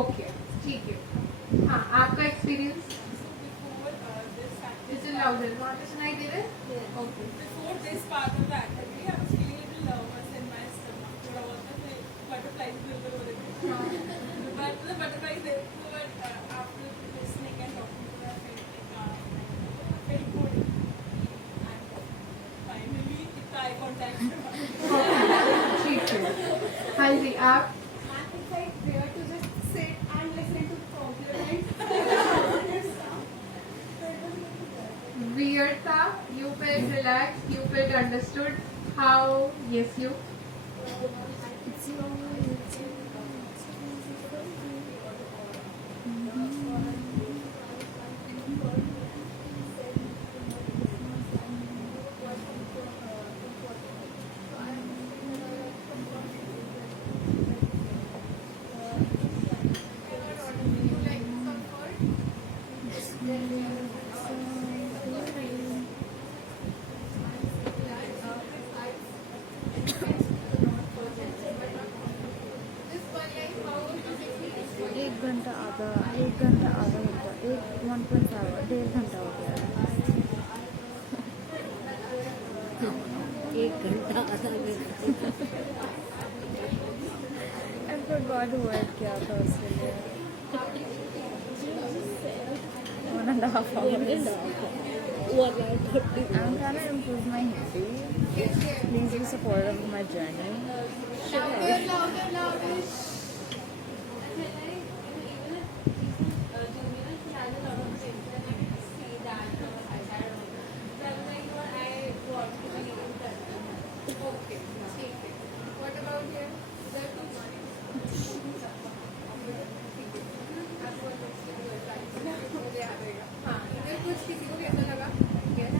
okay ठीक है हाँ आपका एक्सपीरियंस लाउडर वहाँ पे सुनाई दे रहे okay Before this part of the activity, I was feeling a little nervous in my stomach. थोड़ा बहुत ना butterflies दिल में हो रहे थे. But the butterflies there, but after listening and talking to her, I felt good. And finally, इतना eye contact. ठीक है हाँ जी आप And it's like there to just sit and listen to compliments. weird था you felt relaxed you felt understood how yes you एक घंटा आधा घंटा 1.5 डेढ़ घंटा हो गया है। 1 घंटा आधा घंटा I forgot word क्या था उसके लिए 1.5 hours I'm trying to improve my Hindi. Please be supportive of my journey. okay ठीक है what about here इधर कुछ मुझे याद रहेगा हाँ इधर कुछ किसी को कैसा लगा yes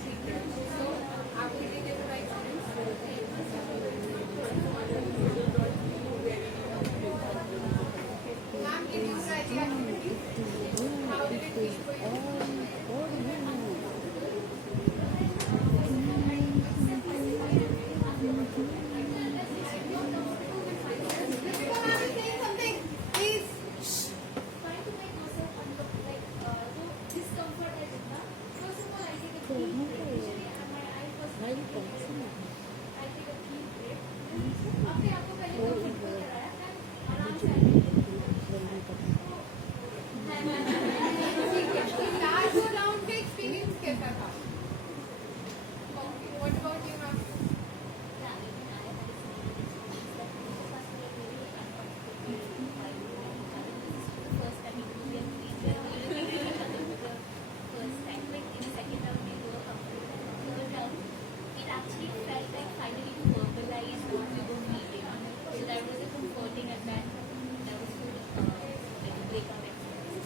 ठीक है so आपके लिए कैसा था experience ma'am can you try the activity how did it feel for you Trying to make yourself जो discomfort है जितना, first of all I take a deep breath. Usually my eye first I take a deep breath. अपने आप को पहले comfortable कराया, then आराम से ठीक है तो लास्ट राउंड का एक्सपीरियंस कैसा था okay what about you ma'am It actually felt like finally to verbalize what we were meeting. So that was a comforting and that was good breakout experience.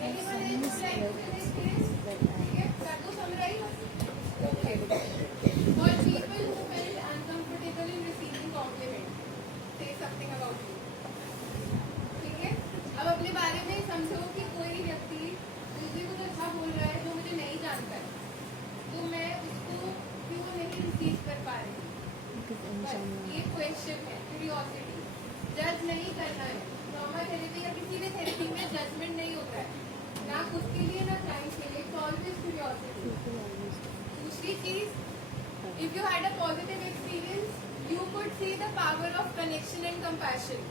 anyone else would like to share experience ठीक है कर दो summarize okay for people who felt uncomfortable in receiving compliment say something about you ठीक है अब अपने बारे में समझो कि कोई व्यक्ति दूसरे को अच्छा बोल रहा है जो मुझे नहीं जानता है तो मैं उसको क्यों नहीं रिसीव कर पा रही बस ये क्वेश्चन है क्यूरियोसिटी जज नहीं करना है ट्रॉमा थेरेपी या किसी भी थेरेपी में जजमेंट नहीं होता है ना खुद के लिए ना क्लाइंट के लिए ऑलवेज क्यूरियोसिटी दूसरी चीज if you had a positive experience you could see the power of connection and compassion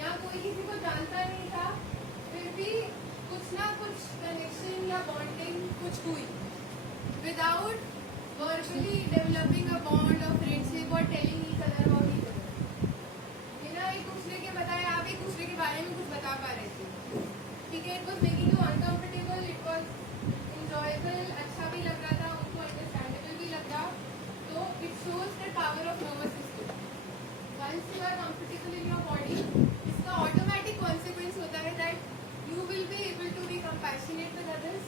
यहाँ कोई किसी को जानता नहीं था फिर भी कुछ ना कुछ कनेक्शन या बॉन्डिंग कुछ हुई without verbally developing a bond of friendship or telling each other about each other. बिना एक दूसरे के बताए आप एक दूसरे के बारे में कुछ बता पा रहे थे, ठीक है? It was making you uncomfortable, it was enjoyable, अच्छा भी लग रहा था, उनको understandable भी लग रहा, तो it shows the power of nervous system. Once you are comfortable in your body, इसका automatic consequence होता है that you will be able to be compassionate with others.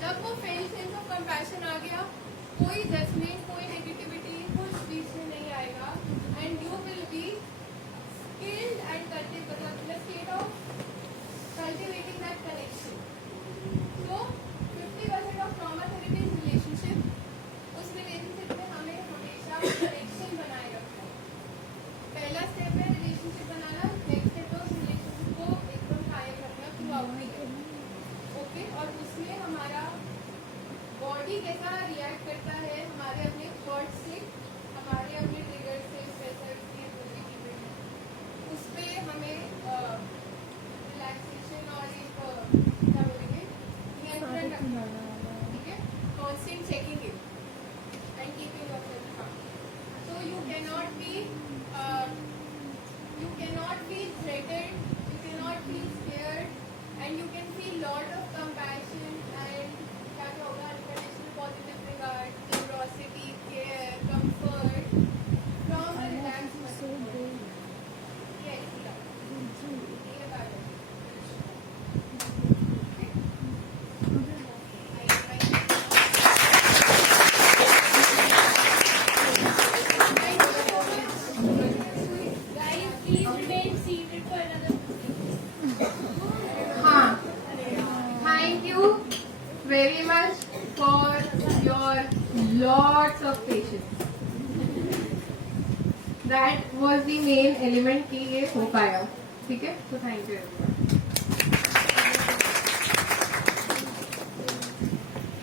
जब वो failed sense of compassion आ गया, कोई judgment, कोई negativity कुछ बीच में नहीं आएगा, and you will be skilled and मतलब in a state of cultivating that connection. So 50% of trauma therapy is relationship. उस relationship में हमें हमेशा connection बनाए रखना है. पहला step है relationship बनाना, next step है उस relationship को एकदम कायम रखना throughout the day. Okay? और उसमें हमारा body कैसा react करता है हमारे अपने thoughts से, हमारे अपने trigger से, stressor से, कोई भी चीज़ें, उस पे हमें relaxation और एक क्या बोलेंगे नियंत्रण रखना है, ठीक है? Constant checking it and keeping yourself calm. So you cannot be threatened, you cannot be scared, and you can feel lot of compassion and क्या क्या होगा unconditional positive regard, generosity, care, comfort from a relaxed So mind. big. Yes, yeah. ये बात है. Guys, please remain seated for another 15 हाँ, thank you very much for your lots of patience. That was the main element कि ये हो पाया, ठीक है? So thank you everyone.